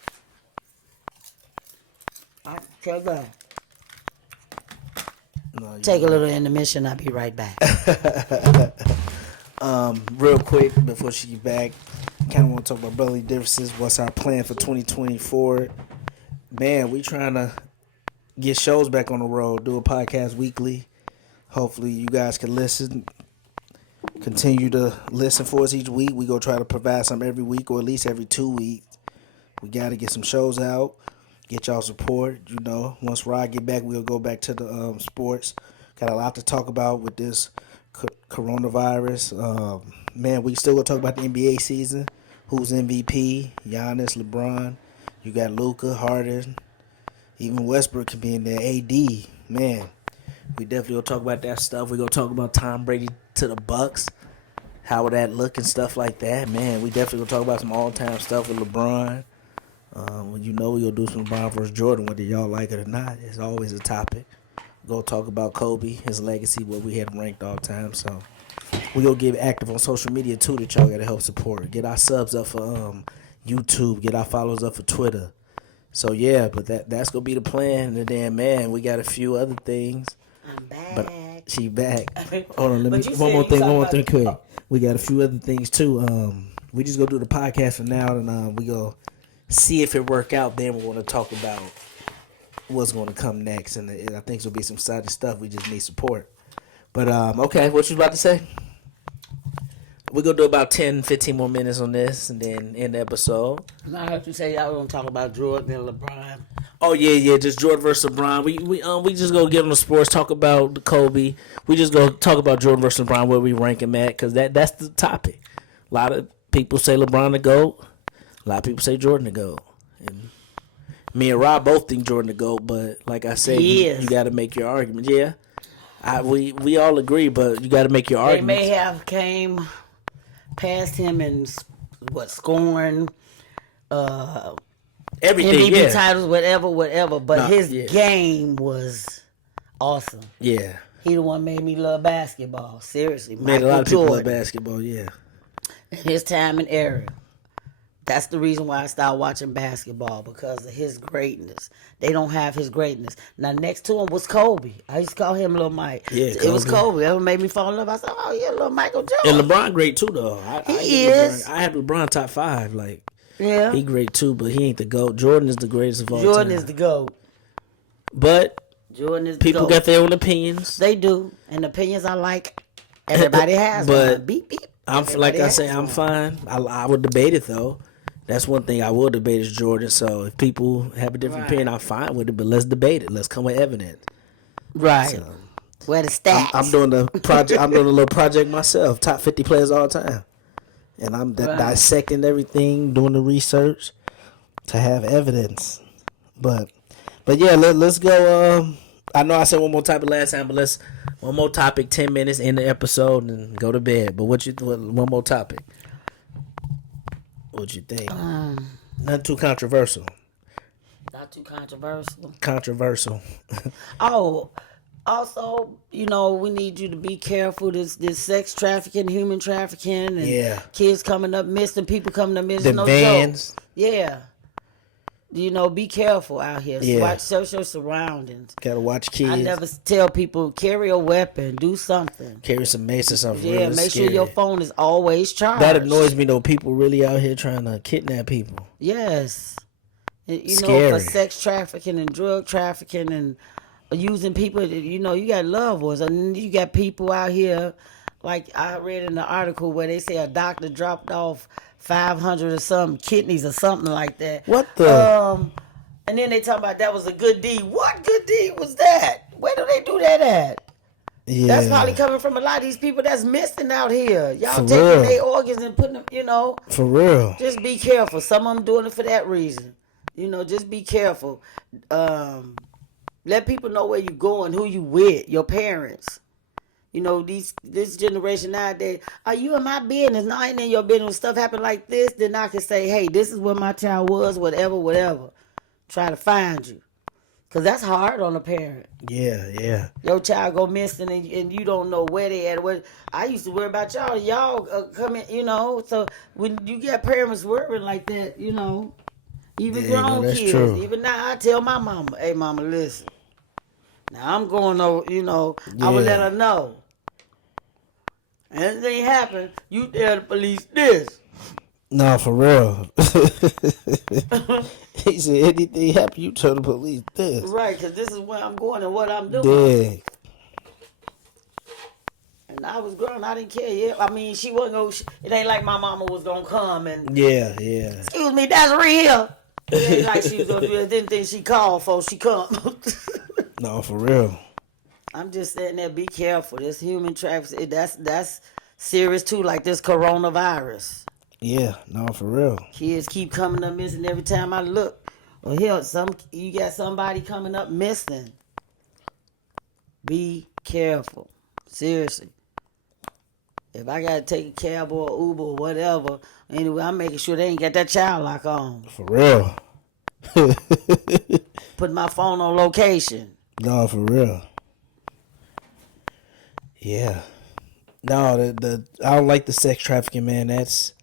I could care less. No, Take a little intermission. I'll be right back. Real quick before she get back, kind of want to talk about brotherly differences. What's our plan for 2024? Man, we trying to get shows back on the road. Do a podcast weekly. Hopefully, you guys can listen. Continue to listen for us each week. We go try to provide some every week or at least every 2 weeks. We got to get some shows out. Get y'all support. You know, once Rod get back, we'll go back to the sports. Got a lot to talk about with this coronavirus. Man, we still gonna talk about the NBA season. Who's MVP? Giannis, LeBron. You got Luka, Harden. Even Westbrook can be in there. AD. Man, we definitely gonna talk about that stuff. We gonna talk about Tom Brady to the Bucks. How would that look and stuff like that? Man, we definitely gonna talk about some all-time stuff with LeBron. You know we gonna do some LeBron versus Jordan, whether y'all like it or not. It's always a topic. Go talk about Kobe, his legacy, what we had ranked all time. So we gonna get active on social media too that y'all gotta help support. Get our subs up for YouTube. Get our followers up for Twitter. So yeah, but that's gonna be the plan. And then man, we got a few other things. I'm back. But she back. Hold on, let But me you one more said you thing talking quick. about- We got a few other things too. We just gonna do the podcast for now, and we go see if it work out. Then we're gonna talk about what's gonna come next, and I think there'll be some exciting stuff. We just need support. But okay, what you about to say? We're gonna do about 10, 15 more minutes on this, and then end the episode. I heard you say y'all gonna talk about Jordan and LeBron. Oh yeah, just Jordan versus LeBron. We just go get on the sports, talk about Kobe. We just go talk about Jordan versus LeBron, where we rank him at, because that's the topic. A lot of people say LeBron the GOAT. A lot of people say Jordan the GOAT. And me and Rob both think Jordan the GOAT, but like I said, you got to make your argument. Yeah, we all agree, but you got to make your They argument. may have came past him in scoring, Everything, MVP yeah. titles, whatever. But Nah, his yeah. game was awesome. Yeah, He the one made me love basketball. Seriously, made a lot of people love basketball. Yeah, His time and era. That's the reason why I started watching basketball, because of his greatness. They don't have his greatness. Now, next to him was Kobe. I used to call him Little Mike. Yeah, It was Kobe. That made me fall in love. I said, oh, yeah, Little Michael Jordan. and LeBron great too though. He is. I have LeBron top 5. Like Yeah. he great too, but he ain't the GOAT. Jordan is the greatest of all Jordan time. is the GOAT. But Jordan is the people GOAT. got their own opinions. They do. And opinions I like. Everybody has But one. Beep, beep. I'm like Everybody I say, has I'm one. fine. I would debate it though. That's one thing I will debate is Jordan. So if people have a different Right. opinion, I'm fine with it. But let's debate it. Let's come with evidence. Right. So, Where the stats? I'm doing the project. I'm doing a little project myself. Top 50 players all time, and I'm Right. dissecting everything, doing the research to have evidence. But yeah, let's go. I know I said one more topic last time, but let's one more topic. 10 minutes in the episode and go to bed. But one more topic? What you think? Not too controversial. Not too controversial. Controversial. Oh, also, we need you to be careful. This sex trafficking, human trafficking, and Yeah. kids coming up missing, people coming up missing. The No vans. joke. Yeah. Be careful out here. Yeah. Search your surroundings. Gotta watch kids. I never tell people carry a weapon, do something. Carry some mace or something. Yeah, real make scary. sure your phone is always charged. That annoys me though. People really out here trying to kidnap people. Yes. You know, Scary. for sex trafficking and drug trafficking and using people. You know, you got loved ones, and you got people out here. Like I read in the article where they say a doctor dropped off 500 or some kidneys or something like that. What the? And then they talk about that was a good deed. What good deed was that? Where do they do that at? Yeah. That's probably coming from a lot of these people that's missing out here. Y'all For taking real. their organs and putting them, you know. For real. Just be careful. Some of them doing it for that reason. You know, just be careful. Let people know where you going, who you with, your parents. You know, this generation nowadays, are you in my business? No, I ain't in your business. When stuff happen like this, then I can say, hey, this is where my child was, whatever. Try to find you. Because that's hard on a parent. Yeah. Your child go missing and you don't know where they at. I used to worry about y'all. Y'all come in, you know. So when you get parents worrying like that, you know, even grown that's kids. true. Even now, I tell my mama, hey, mama, listen. Now, I'm going over, you know, I would let her know. Anything happen, you tell the police this. No, for real. He said, anything happen, you tell the police this. Right, because this is where I'm going and what I'm doing. Yeah. And I was grown, I didn't care. Yeah, I mean, she wasn't going to, it ain't like my mama was going to come and, Yeah. excuse me, that's real. It ain't like she was going to do it. Didn't think she called for she come. No, for real. I'm just saying there, be careful. This human trafficking, that's serious too, like this coronavirus. Yeah, no, for real. Kids keep coming up missing every time I look. Well, here, you got somebody coming up missing. Be careful. Seriously. If I got to take a cab or Uber or whatever, anyway, I'm making sure they ain't got that child lock on. For real. Put my phone on location. No, for real. Yeah. No, the I don't like the sex trafficking, man. That's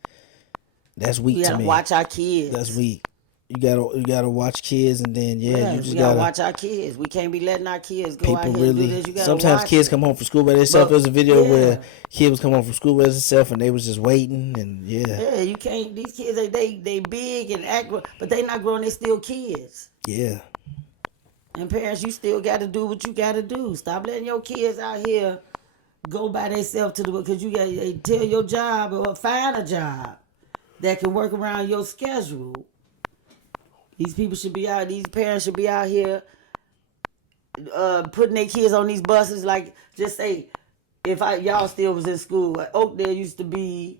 weak We to gotta me. watch our kids. That's weak. You gotta watch kids, and then you just we gotta watch our kids. We can't be letting our kids go out people here and do really. this. You gotta Sometimes watch kids it. come home from school by themselves. But, There was a video yeah. where kid was coming home from school by himself, and they was just waiting, and Yeah, you can't. These kids, they big and act, but they not grown. They still kids. yeah. And parents, you still got to do what you got to do. Stop letting your kids out here go by themselves to the because you got to tell your job or find a job that can work around your schedule. These people should be out. These parents should be out here putting their kids on these buses. Like, just say, if y'all still was in school, like Oakdale used to be,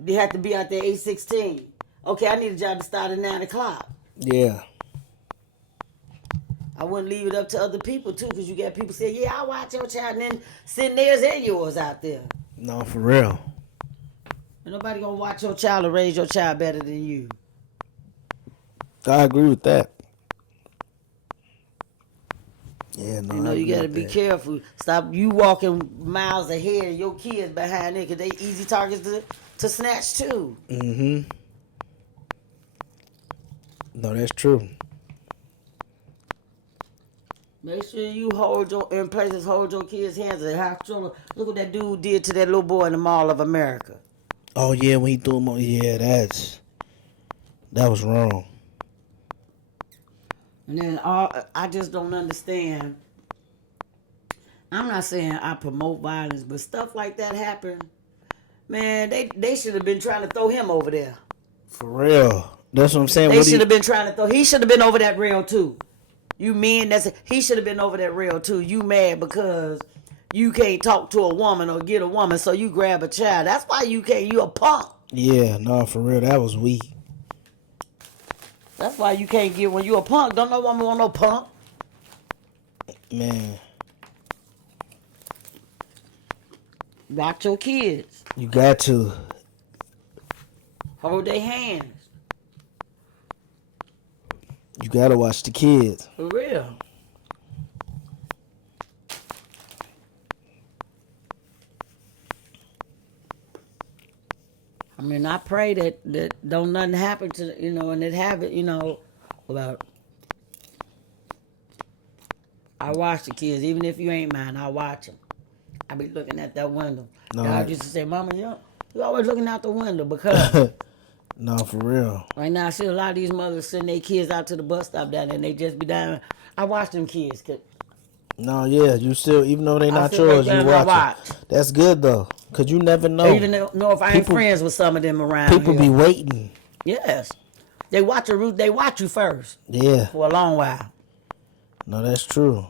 they had to be out there 8:16. Okay, I need a job to start at 9:00. Yeah. I wouldn't leave it up to other people too, because you got people say, "Yeah, I watch your child," and then send theirs and yours out there. No, for real. And nobody gonna watch your child or raise your child better than you. I agree with that. Yeah, no. You know, you gotta be careful. Stop you walking miles ahead of your kids behind there, because they easy targets to snatch too. Mm-hmm. No, that's true. Make sure you hold your kids' hands and have children. Look what that dude did to that little boy in the Mall of America. Oh yeah, when he threw him on, yeah, that was wrong. And then I just don't understand. I'm not saying I promote violence, but stuff like that happen. Man, they should have been trying to throw him over there. For real. That's what I'm saying. They should have been trying to throw. He should have been over that rail too. You mean he should have been over that rail too. You mad because you can't talk to a woman or get a woman, so you grab a child. That's why you can't. You a punk. Yeah, no, for real. That was weak. That's why you can't get when you a punk. Don't no woman want no punk. Man. Watch your kids. You got to. Hold their hands. You gotta watch the kids. For real. I mean, I pray that don't nothing happen to, and it happen, about. I watch the kids, even if you ain't mine, I watch them. I be looking at that window. No, God used to say, Mama, you always looking out the window because No, for real. Right now, I see a lot of these mothers sending their kids out to the bus stop down there, and they just be down. I watch them kids. No, yeah, you still, even though they I not sit right yours, there you and I watch watch. it. That's good though, cause you never know. Even know if I ain't friends with some of them around People here. be waiting. Yes, they watch you first. Yeah. For a long while. No, that's true.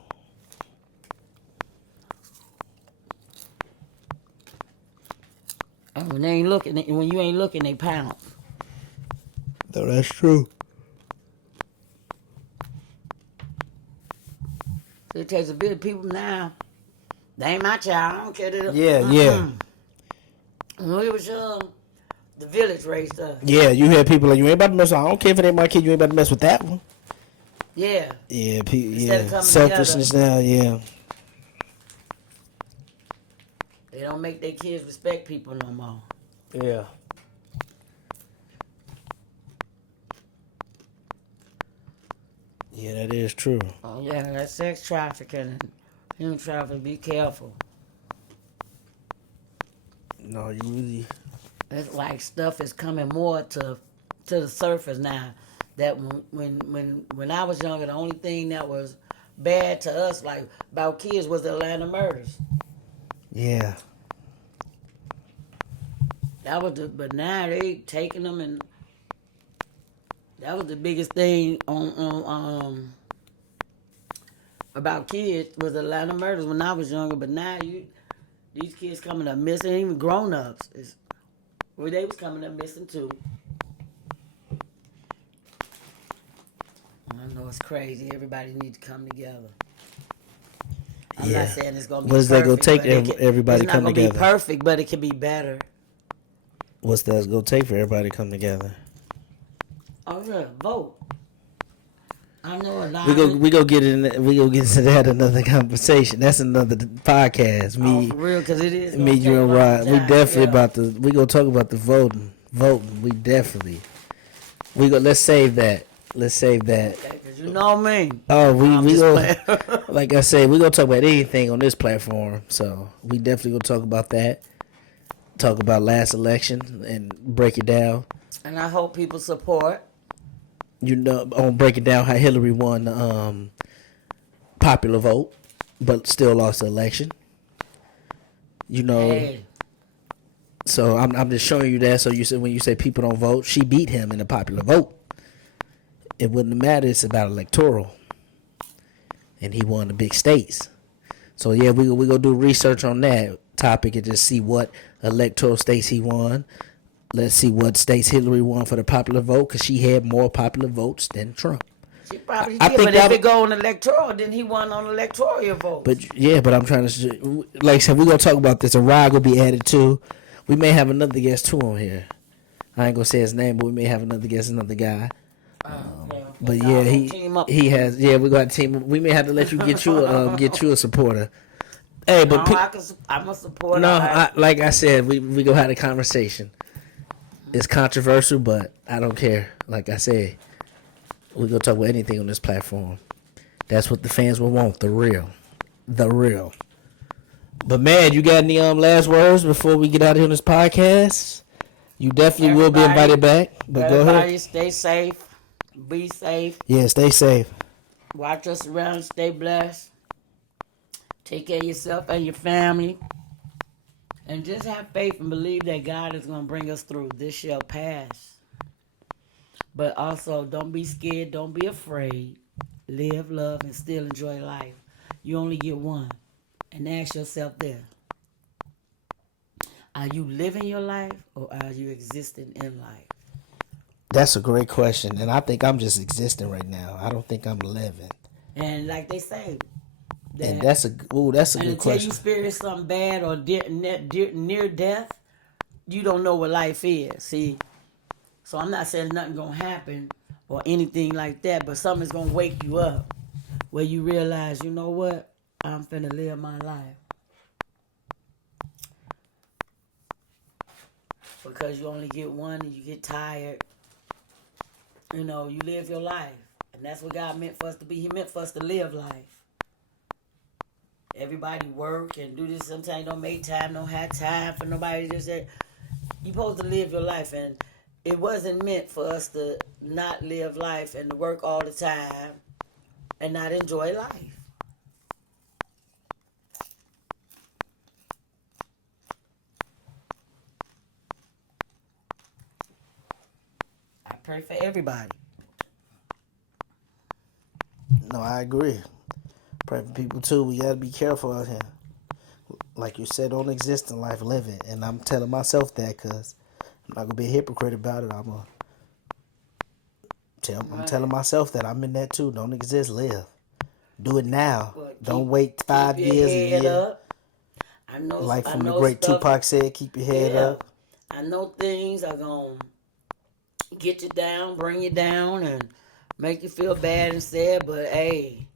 And when you ain't looking, they pounce. No, that's true. So it takes a bit of people now. They ain't my child. I don't care. Yeah. When we was young, the village raised us. Yeah, you hear people like, you ain't about to mess with, I don't care if it ain't my kid, you ain't about to mess with that one. Yeah. Yeah, Instead of coming selfishness together. now, yeah. They don't make their kids respect people no more. Yeah. Yeah, that is true. Oh yeah, that's sex trafficking and human trafficking. Be careful. No, you really. It's like stuff is coming more to the surface now. That when I was younger, the only thing that was bad to us, like about kids, was the Atlanta murders. Yeah. But now they taking them, and that was the biggest thing on about kids was the Atlanta murders when I was younger. But now these kids coming up missing, even grown ups, they was coming up missing too. I know it's crazy. Everybody needs to come together. I'm not saying it's gonna be. What's that gonna take everybody come together? It's not gonna gonna be perfect, but it can be better. What's that gonna take for everybody to come together? Oh yeah, vote. I know a lot. We go get into that another conversation. That's another podcast. For real, because it is. Me, you, and Rod. We definitely we gonna talk about the voting. We definitely. Let's save that. Okay, cause you know me. Oh, we go. Like I said, we gonna talk about anything on this platform. So we definitely gonna talk about that. Talk about last election and break it down. And I hope people support. You know, on breaking down how Hillary won the popular vote, but still lost the election. You know, Hey. So I'm just showing you that. So you said when you say people don't vote, she beat him in the popular vote. It wouldn't matter. It's about electoral, and he won the big states. So yeah, we go do research on that topic and just see what electoral states he won. Let's see what states Hillary won for the popular vote, because she had more popular votes than Trump. She probably did, but if it go on electoral, then he won on electoral votes. But I'm trying to, like I said, we're going to talk about this, and Rod will be added too. We may have another guest too on here. I ain't going to say his name, but we may have another guest, another guy. But yeah, he has, we're going to team up. We may have to let you get you a supporter. Hey, but I'm a supporter. No, like I said, we gonna have a conversation. It's controversial, but I don't care. Like I said, we gonna talk about anything on this platform. That's what the fans will want. The real. But man, you got any last words before we get out of here on this podcast? You definitely will be invited back. But go ahead. Stay safe. Be safe. Yeah, stay safe. Watch us around. Stay blessed. Take care of yourself and your family. And just have faith and believe that God is going to bring us through. This shall pass. But also, don't be scared. Don't be afraid. Live, love, and still enjoy life. You only get one. And ask yourself there. Are you living your life or are you existing in life? That's a great question. And I think I'm just existing right now. I don't think I'm living. And like they say, and that's a good question. Until you experience something bad or near death, you don't know what life is. See, so I'm not saying nothing gonna happen or anything like that, but something's gonna wake you up where you realize, you know what, I'm finna live my life. Because you only get one and you get tired. You know, you live your life. And that's what God meant for us to be. He meant for us to live life. Everybody work and do this. Sometimes don't make time, don't have time for nobody. Just that you're supposed to live your life, and it wasn't meant for us to not live life and to work all the time and not enjoy life. I pray for everybody. No, I agree. Pray for people too. We gotta be careful out here. Like you said, don't exist in life, live it. And I'm telling myself that because I'm not gonna be a hypocrite about it. I'm telling myself that I'm in that too. Don't exist, live. Do it now. Don't wait 5 years, a year. Up. I know. Like I from know the great stuff, Tupac said, keep your head up. I know things are gonna get you down, bring you down, and make you feel bad and sad. But hey,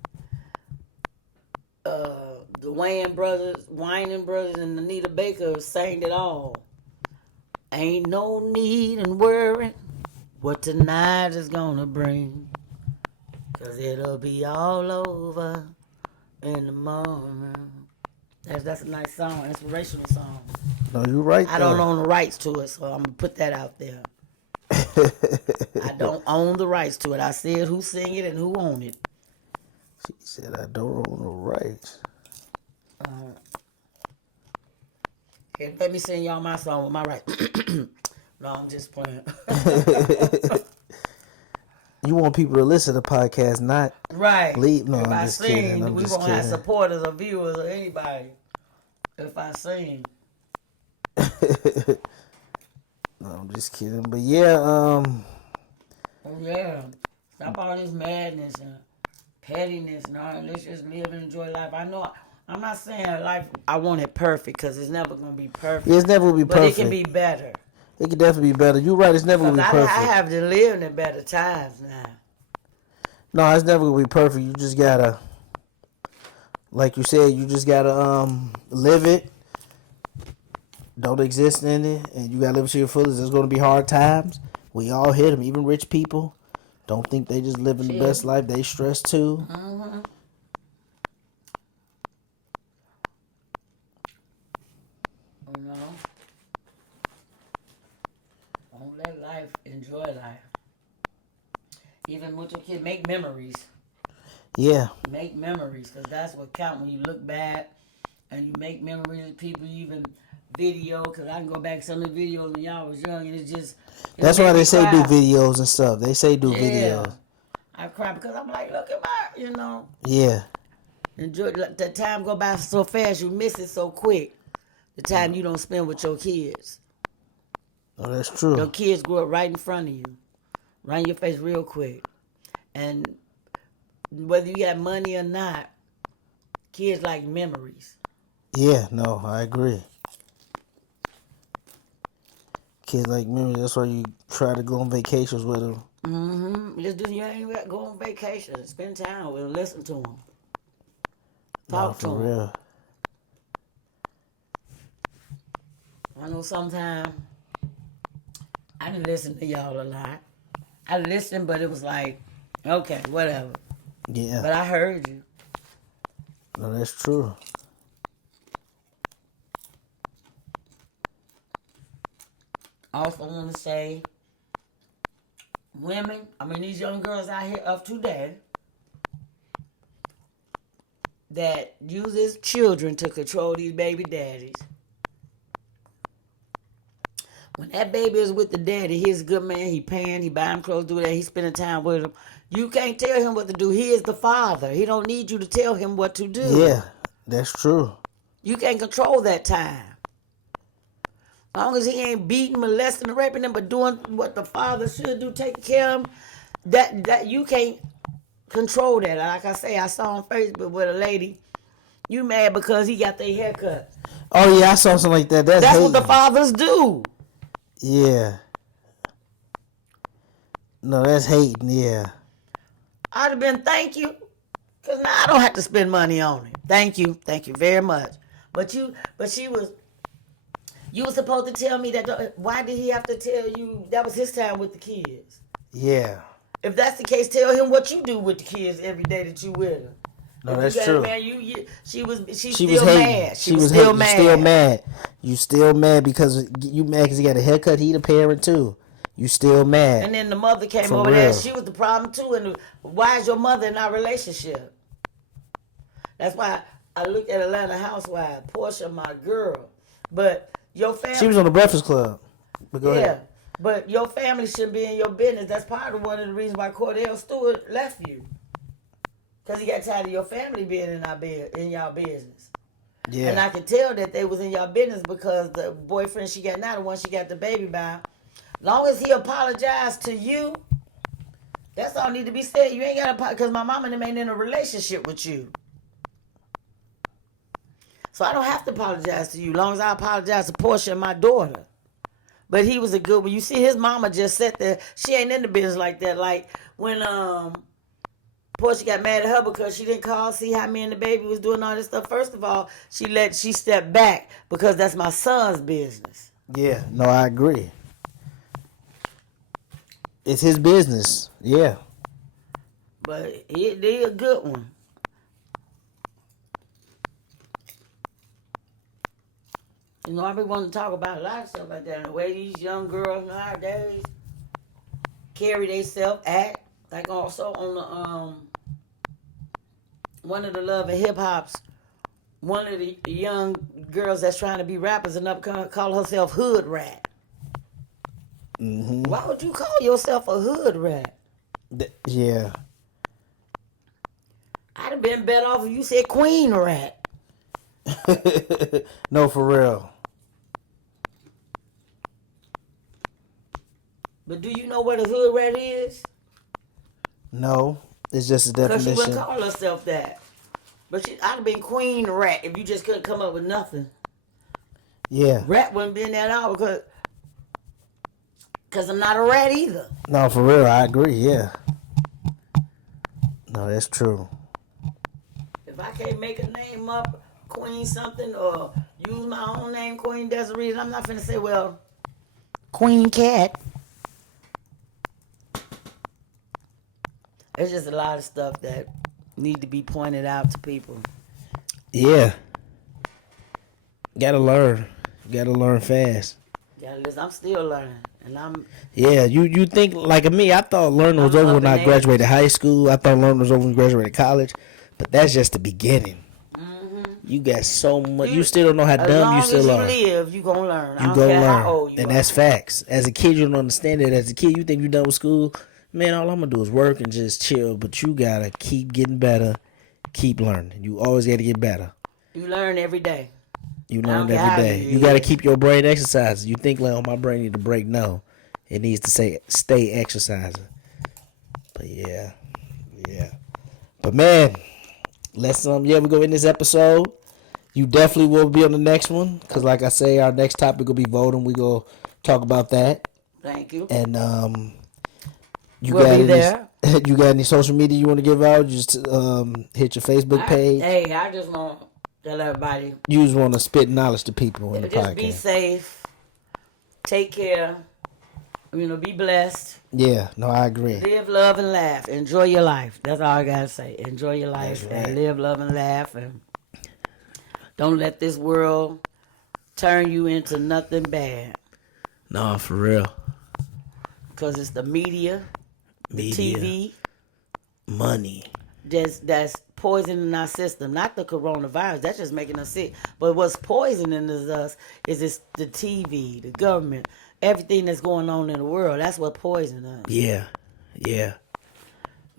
the Wayne brothers, and Anita Baker sang it all. Ain't no need in worrying what tonight is gonna bring, 'cause it'll be all over in the morning. That's a nice song, inspirational song. No, you're right. I don't own the rights to it, so I'm gonna put that out there. I don't own the rights to it. I said who sing it and who own it. She said I don't own the rights. Here, let me sing y'all my song with my rights. No, I'm just playing. You want people to listen to podcasts, not right. leave. No, if I'm just kidding. We won't have supporters or viewers or anybody if I sing. No, I'm just kidding. But yeah, Oh yeah. Stop all this madness and pettiness and all. Let's just live and enjoy life. I know. I'm not saying life. I want it perfect because it's never gonna be perfect. It's never gonna be perfect. But it can be better. It can definitely be better. You're right. It's never gonna be perfect. I have to live in better times now. No, it's never gonna be perfect. You just gotta, like you said, you just gotta live it. Don't exist in it, and you gotta live it to your fullest. There's gonna be hard times. We all hit them. Even rich people don't think they just living the best life. They stress too. Mm-hmm. You know, don't let life, enjoy life. Even with your kid, make memories. Yeah. Make memories, because that's what counts when you look back and you make memories with people. You even video, because I can go back to some of the videos when y'all was young, and it's just... That's why they say do videos and stuff. They say do videos. I cry because I'm like, look at my, you know. Yeah. Enjoy, the time go by so fast, you miss it so quick. The time you don't spend with your kids. Oh, that's true. Your kids grow up right in front of you. Right in your face real quick. And whether you got money or not, kids like memories. Yeah, no, I agree. Kids like memories. That's why you try to go on vacations with them. Mm-hmm. Just do, you ain't got to go on vacation. Spend time with them. Listen to them. Talk to them. Real. I know sometimes I didn't listen to y'all a lot. I listened, but it was like, okay, whatever. Yeah. But I heard you. No, that's true. I also want to say, women, these young girls out here of today that uses children to control these baby daddies. When that baby is with the daddy, he's a good man. He paying, he buying clothes, do that. He spending time with him. You can't tell him what to do. He is the father. He don't need you to tell him what to do. Yeah, that's true. You can't control that time. As long as he ain't beating, molesting, and raping them, but doing what the father should do, taking care of him, that you can't control that. Like I say, I saw on Facebook with a lady, you mad because he got their haircut. Oh yeah, I saw something like that. That's what the fathers do. Yeah. No, that's hating, yeah. I'd have been, thank you. Because now I don't have to spend money on it. Thank you. Thank you very much. But you were supposed to tell me that. Why did he have to tell you that was his time with the kids? Yeah. If that's the case, tell him what you do with the kids every day that you with them. No, that's true. Man, she was mad. She was still mad. Still mad. You still mad because you mad because he got a haircut. He the parent too. You still mad. And then the mother came For over there. real. She was the problem too. And why is your mother in our relationship? That's why I look at Atlanta Housewives. Portia, my girl. But your family. She was on the Breakfast Club. But go Yeah. ahead. But your family shouldn't be in your business. That's part of one of the reasons why Cordell Stewart left you. Because he got tired of your family being in y'all business. Yeah. And I can tell that they was in y'all business because the boyfriend she got now, the one she got the baby by, long as he apologized to you, that's all need to be said. You ain't got to apologize because my mama and them ain't in a relationship with you. So I don't have to apologize to you, long as I apologize to Portia and my daughter. But he was a good one. You see, his mama just sat there. She ain't in the business like that. Like when Portia got mad at her because she didn't call, see how me and the baby was doing all this stuff. First of all, she stepped back because that's my son's business. Yeah. No, I agree. It's his business. Yeah. But he a good one. You know, I be wanting to talk about a lot of stuff like that. And the way these young girls nowadays carry themselves, act. Like also on the one of the Love and Hip Hops, one of the young girls that's trying to be rappers and up call herself Hood Rat. Mm-hmm. Why would you call yourself a Hood Rat? Yeah. I'd have been better off if you said Queen Rat. No, for real. But do you know what a Hood Rat is? No. It's just a Because she definition. wouldn't call herself that. But I'd have been Queen Rat if you just couldn't come up with nothing. Yeah. Rat wouldn't be in that at all because I'm not a rat either. No, for real. I agree. Yeah. No, that's true. If I can't make a name up, Queen something, or use my own name, Queen Desiree, I'm not finna say, well, Queen Cat. There's just a lot of stuff that need to be pointed out to people. Yeah. Gotta learn. Gotta learn fast. Yeah, listen, I'm still learning, and I'm. Yeah, you think like me, I thought learning was over when I graduated high school. I thought learning was over when I graduated college. But that's just the beginning. Mm-hmm. You got so much. You still don't know how dumb you still are. As long as you live, you gonna learn. You gonna learn. And that's facts. As a kid, you don't understand it. As a kid, you think you done with school. Man, all I'm gonna do is work and just chill. But you gotta keep getting better. Keep learning. You always gotta get better. You learn every day. You learn every day. You gotta keep your brain exercising. You think like, oh, my brain need to break. No, it needs to stay exercising. But yeah. But man, let's we go in this episode. You definitely will be on the next one because, like I say, our next topic will be voting. We go talk about that. Thank you. And we'll be there. You got any social media you want to give out? Just hit your Facebook page. Hey, I just want to tell everybody. You just want to spit knowledge to people in the podcast. Just be safe. Take care. Be blessed. Yeah, no, I agree. Live, love, and laugh. Enjoy your life. That's all I gotta say. Enjoy your life. That's right. And live, love, and laugh. And don't let this world turn you into nothing bad. No, for real. Because it's the media, the TV, money. That's poisoning our system. Not the coronavirus. That's just making us sick. But what's poisoning us is it's the TV, the government, everything that's going on in the world. That's what poisons us. Yeah.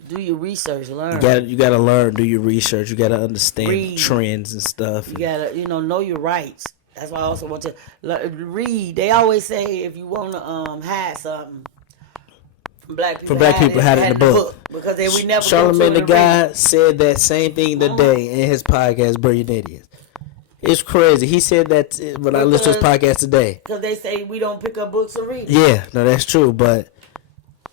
Do your research, learn. You gotta learn, do your research. You gotta understand trends and stuff. You gotta, know your rights. That's why I also want to read. They always say if you want to hide something from black people, hide it in the book. Because we never. Charlamagne the God said that same thing today in his podcast, Brilliant Idiots. It's crazy. He said that when I listened to his podcast today. Because they say we don't pick up books or read. Yeah, no, that's true. But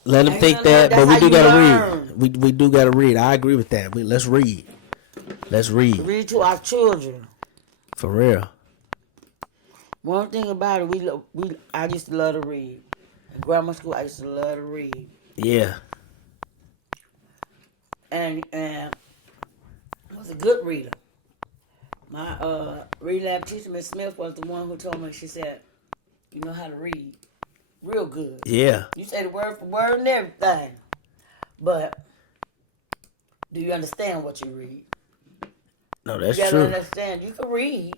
let them think that. But we do gotta read. We do gotta read. I agree with that. Let's read. Let's read. Read to our children. For real. One thing about it, I used to love to read. In grammar school, I used to love to read. Yeah. And I was a good reader. My reading lab teacher, Miss Smith, was the one who told me, she said, you know how to read. real good. Yeah. You say the word for word and everything. But do you understand what you read? No, that's you gotta true. understand. You can read,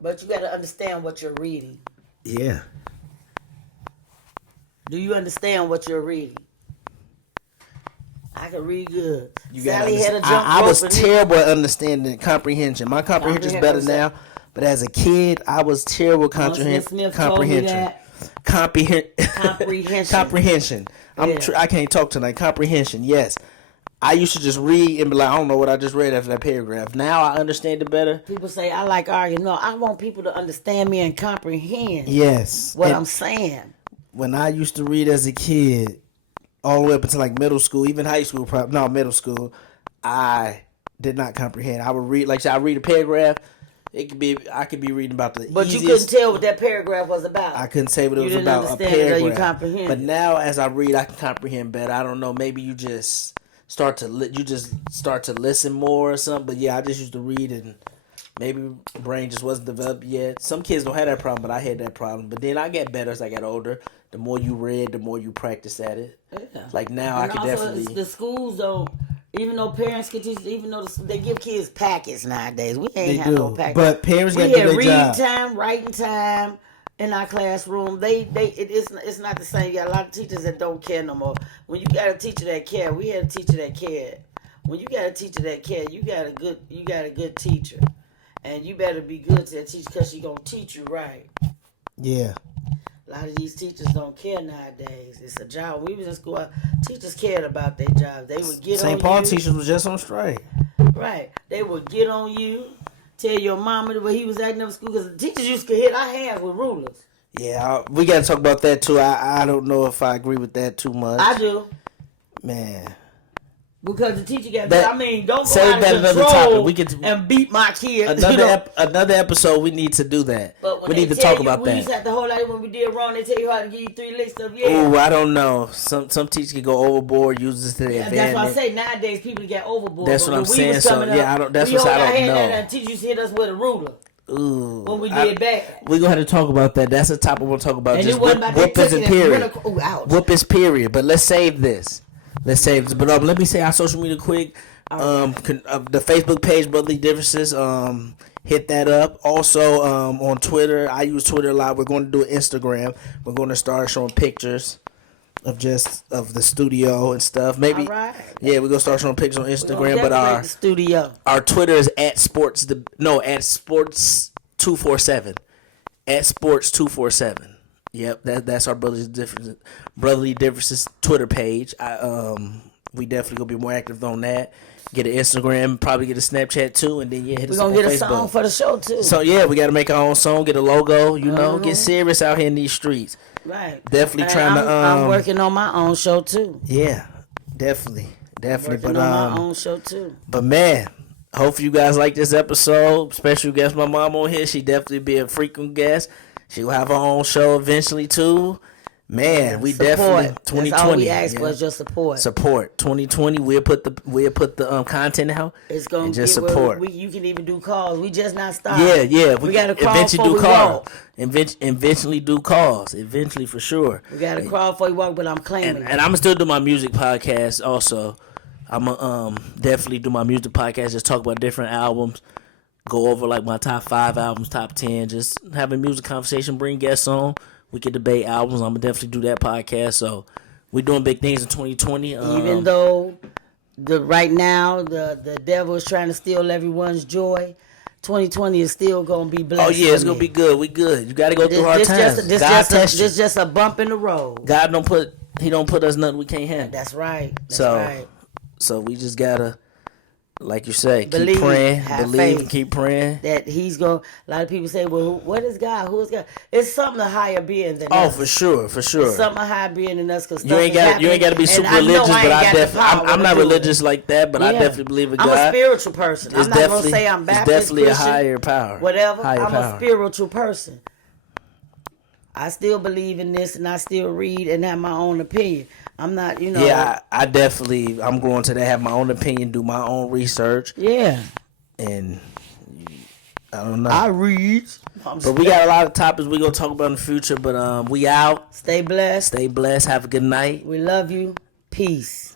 but you gotta understand what you're reading. Yeah. Do you understand what you're reading? I can read good. You Sally gotta had a jump I rope was and terrible at understanding comprehension. My comprehension is better now, but as a kid, I was terrible Smith told me that. Comprehension. Comprehension. Yeah. I can't talk tonight. Comprehension. Yes. I used to just read and be like, I don't know what I just read after that paragraph. Now I understand it better. People say I like arguing. No, I want people to understand me and comprehend. Yes. What I'm saying. When I used to read as a kid, all the way up until like middle school, even high school, middle school, I did not comprehend. I would read, like I read a paragraph. I could be reading about the but easiest. You couldn't tell what that paragraph was about. I couldn't say what it was about. A paragraph. You comprehend. But now, as I read, I can comprehend better. I don't know. Maybe you just start to listen more or something. But yeah, I just used to read and maybe brain just wasn't developed yet. Some kids don't have that problem, but I had that problem. But then I get better as I got older. The more you read, the more you practice at it. Yeah. Like now, and I can definitely. The schools don't. Even though parents can teach, even though they give kids packets nowadays, we ain't have no packets. But parents got to do their job. We had reading time, writing time in our classroom. It's not the same. You got a lot of teachers that don't care no more. When you got a teacher that care, we had a teacher that cared. When you got a teacher that care, you got a good teacher, and you better be good to that teacher because she gonna teach you right. Yeah. A lot of these teachers don't care nowadays. It's a job. We was in school. Teachers cared about their jobs. They would get on you. St. Paul teachers was just on strike. Right. They would get on you, tell your mama the way he was acting up in school. Because the teachers used to hit our hands with rulers. Yeah, we got to talk about that too. I don't know if I agree with that too much. I do. Man. Because the teacher got that. I mean, don't go say out that of another control topic. We could and beat my kid. Another episode. We need to do that. But we need to talk about that. We used to have the whole lot when we did wrong. They tell you how to give you 3 licks of yeah. Oh, I don't know. Some teachers can go overboard, use this to their advantage. That's why I say nowadays people get overboard. That's what I'm saying. So yeah, I don't. That's what I don't know. And teachers used to hit us with a ruler. Ooh, when we did bad. We're going to have to talk about that. That's a topic we'll talk about. And just whoopings and period. Whoopings period. But let's save this. But let me say our social media quick. The Facebook page, Brotherly Differences. Hit that up. Also, on Twitter, I use Twitter a lot. We're going to do Instagram. We're going to start showing pictures of the studio and stuff. Maybe, yeah, we're gonna start showing pictures on Instagram. But our Twitter is at sports247 at sports247. Yep, that's our brotherly differences Twitter page. We definitely gonna be more active on that. Get an Instagram, probably get a Snapchat too, and then hit us on Facebook. We're gonna get a song for the show too. So yeah, we gotta make our own song, get a logo, get serious out here in these streets. Right. Definitely I'm working on my own show too. Yeah, definitely. Working on my own show too. But man, hopefully you guys like this episode. Special guest, my mom on here. She definitely be a frequent guest. She will have her own show eventually too. Man, we definitely 2020. That's all we ask for is your support. 2020. We'll put the content out. It's gonna just support. You can even do calls. We just not starting. Yeah. We got to crawl eventually do calls. Eventually do calls. Eventually for sure. We got to crawl before you walk, but I'm claiming. And I'm gonna still do my music podcast also. I'm gonna definitely do my music podcast. Just talk about different albums. Go over like my top 5 albums, top 10. Just have a music conversation. Bring guests on. We could debate albums. I'm gonna definitely do that podcast. So we're doing big things in 2020. Even though right now the devil is trying to steal everyone's joy, 2020 is still gonna be blessed. Oh yeah, it's gonna be good. We good. You got to go through hard times. This just a bump in the road. God don't put us nothing we can't handle. That's right. So we just gotta. Like you say, believe, keep praying, believe, and keep praying. That he's going. A lot of people say, "Well, what is God? Who is God?" It's something a higher being than us. Oh, for sure. It's something a higher being than us. Cause you ain't got to be super religious, but I'm not religious like that. But I definitely believe in God. I'm a spiritual person. I'm not gonna say I'm Baptist. It's definitely Christian, a higher power. Whatever. I'm a spiritual person. I still believe in this, and I still read and have my own opinion. I'm not, Yeah, I definitely. I'm going to have my own opinion, do my own research. Yeah. And I don't know. I read. But we got a lot of topics we gonna talk about in the future. But we out. Stay blessed. Stay blessed. Have a good night. We love you. Peace.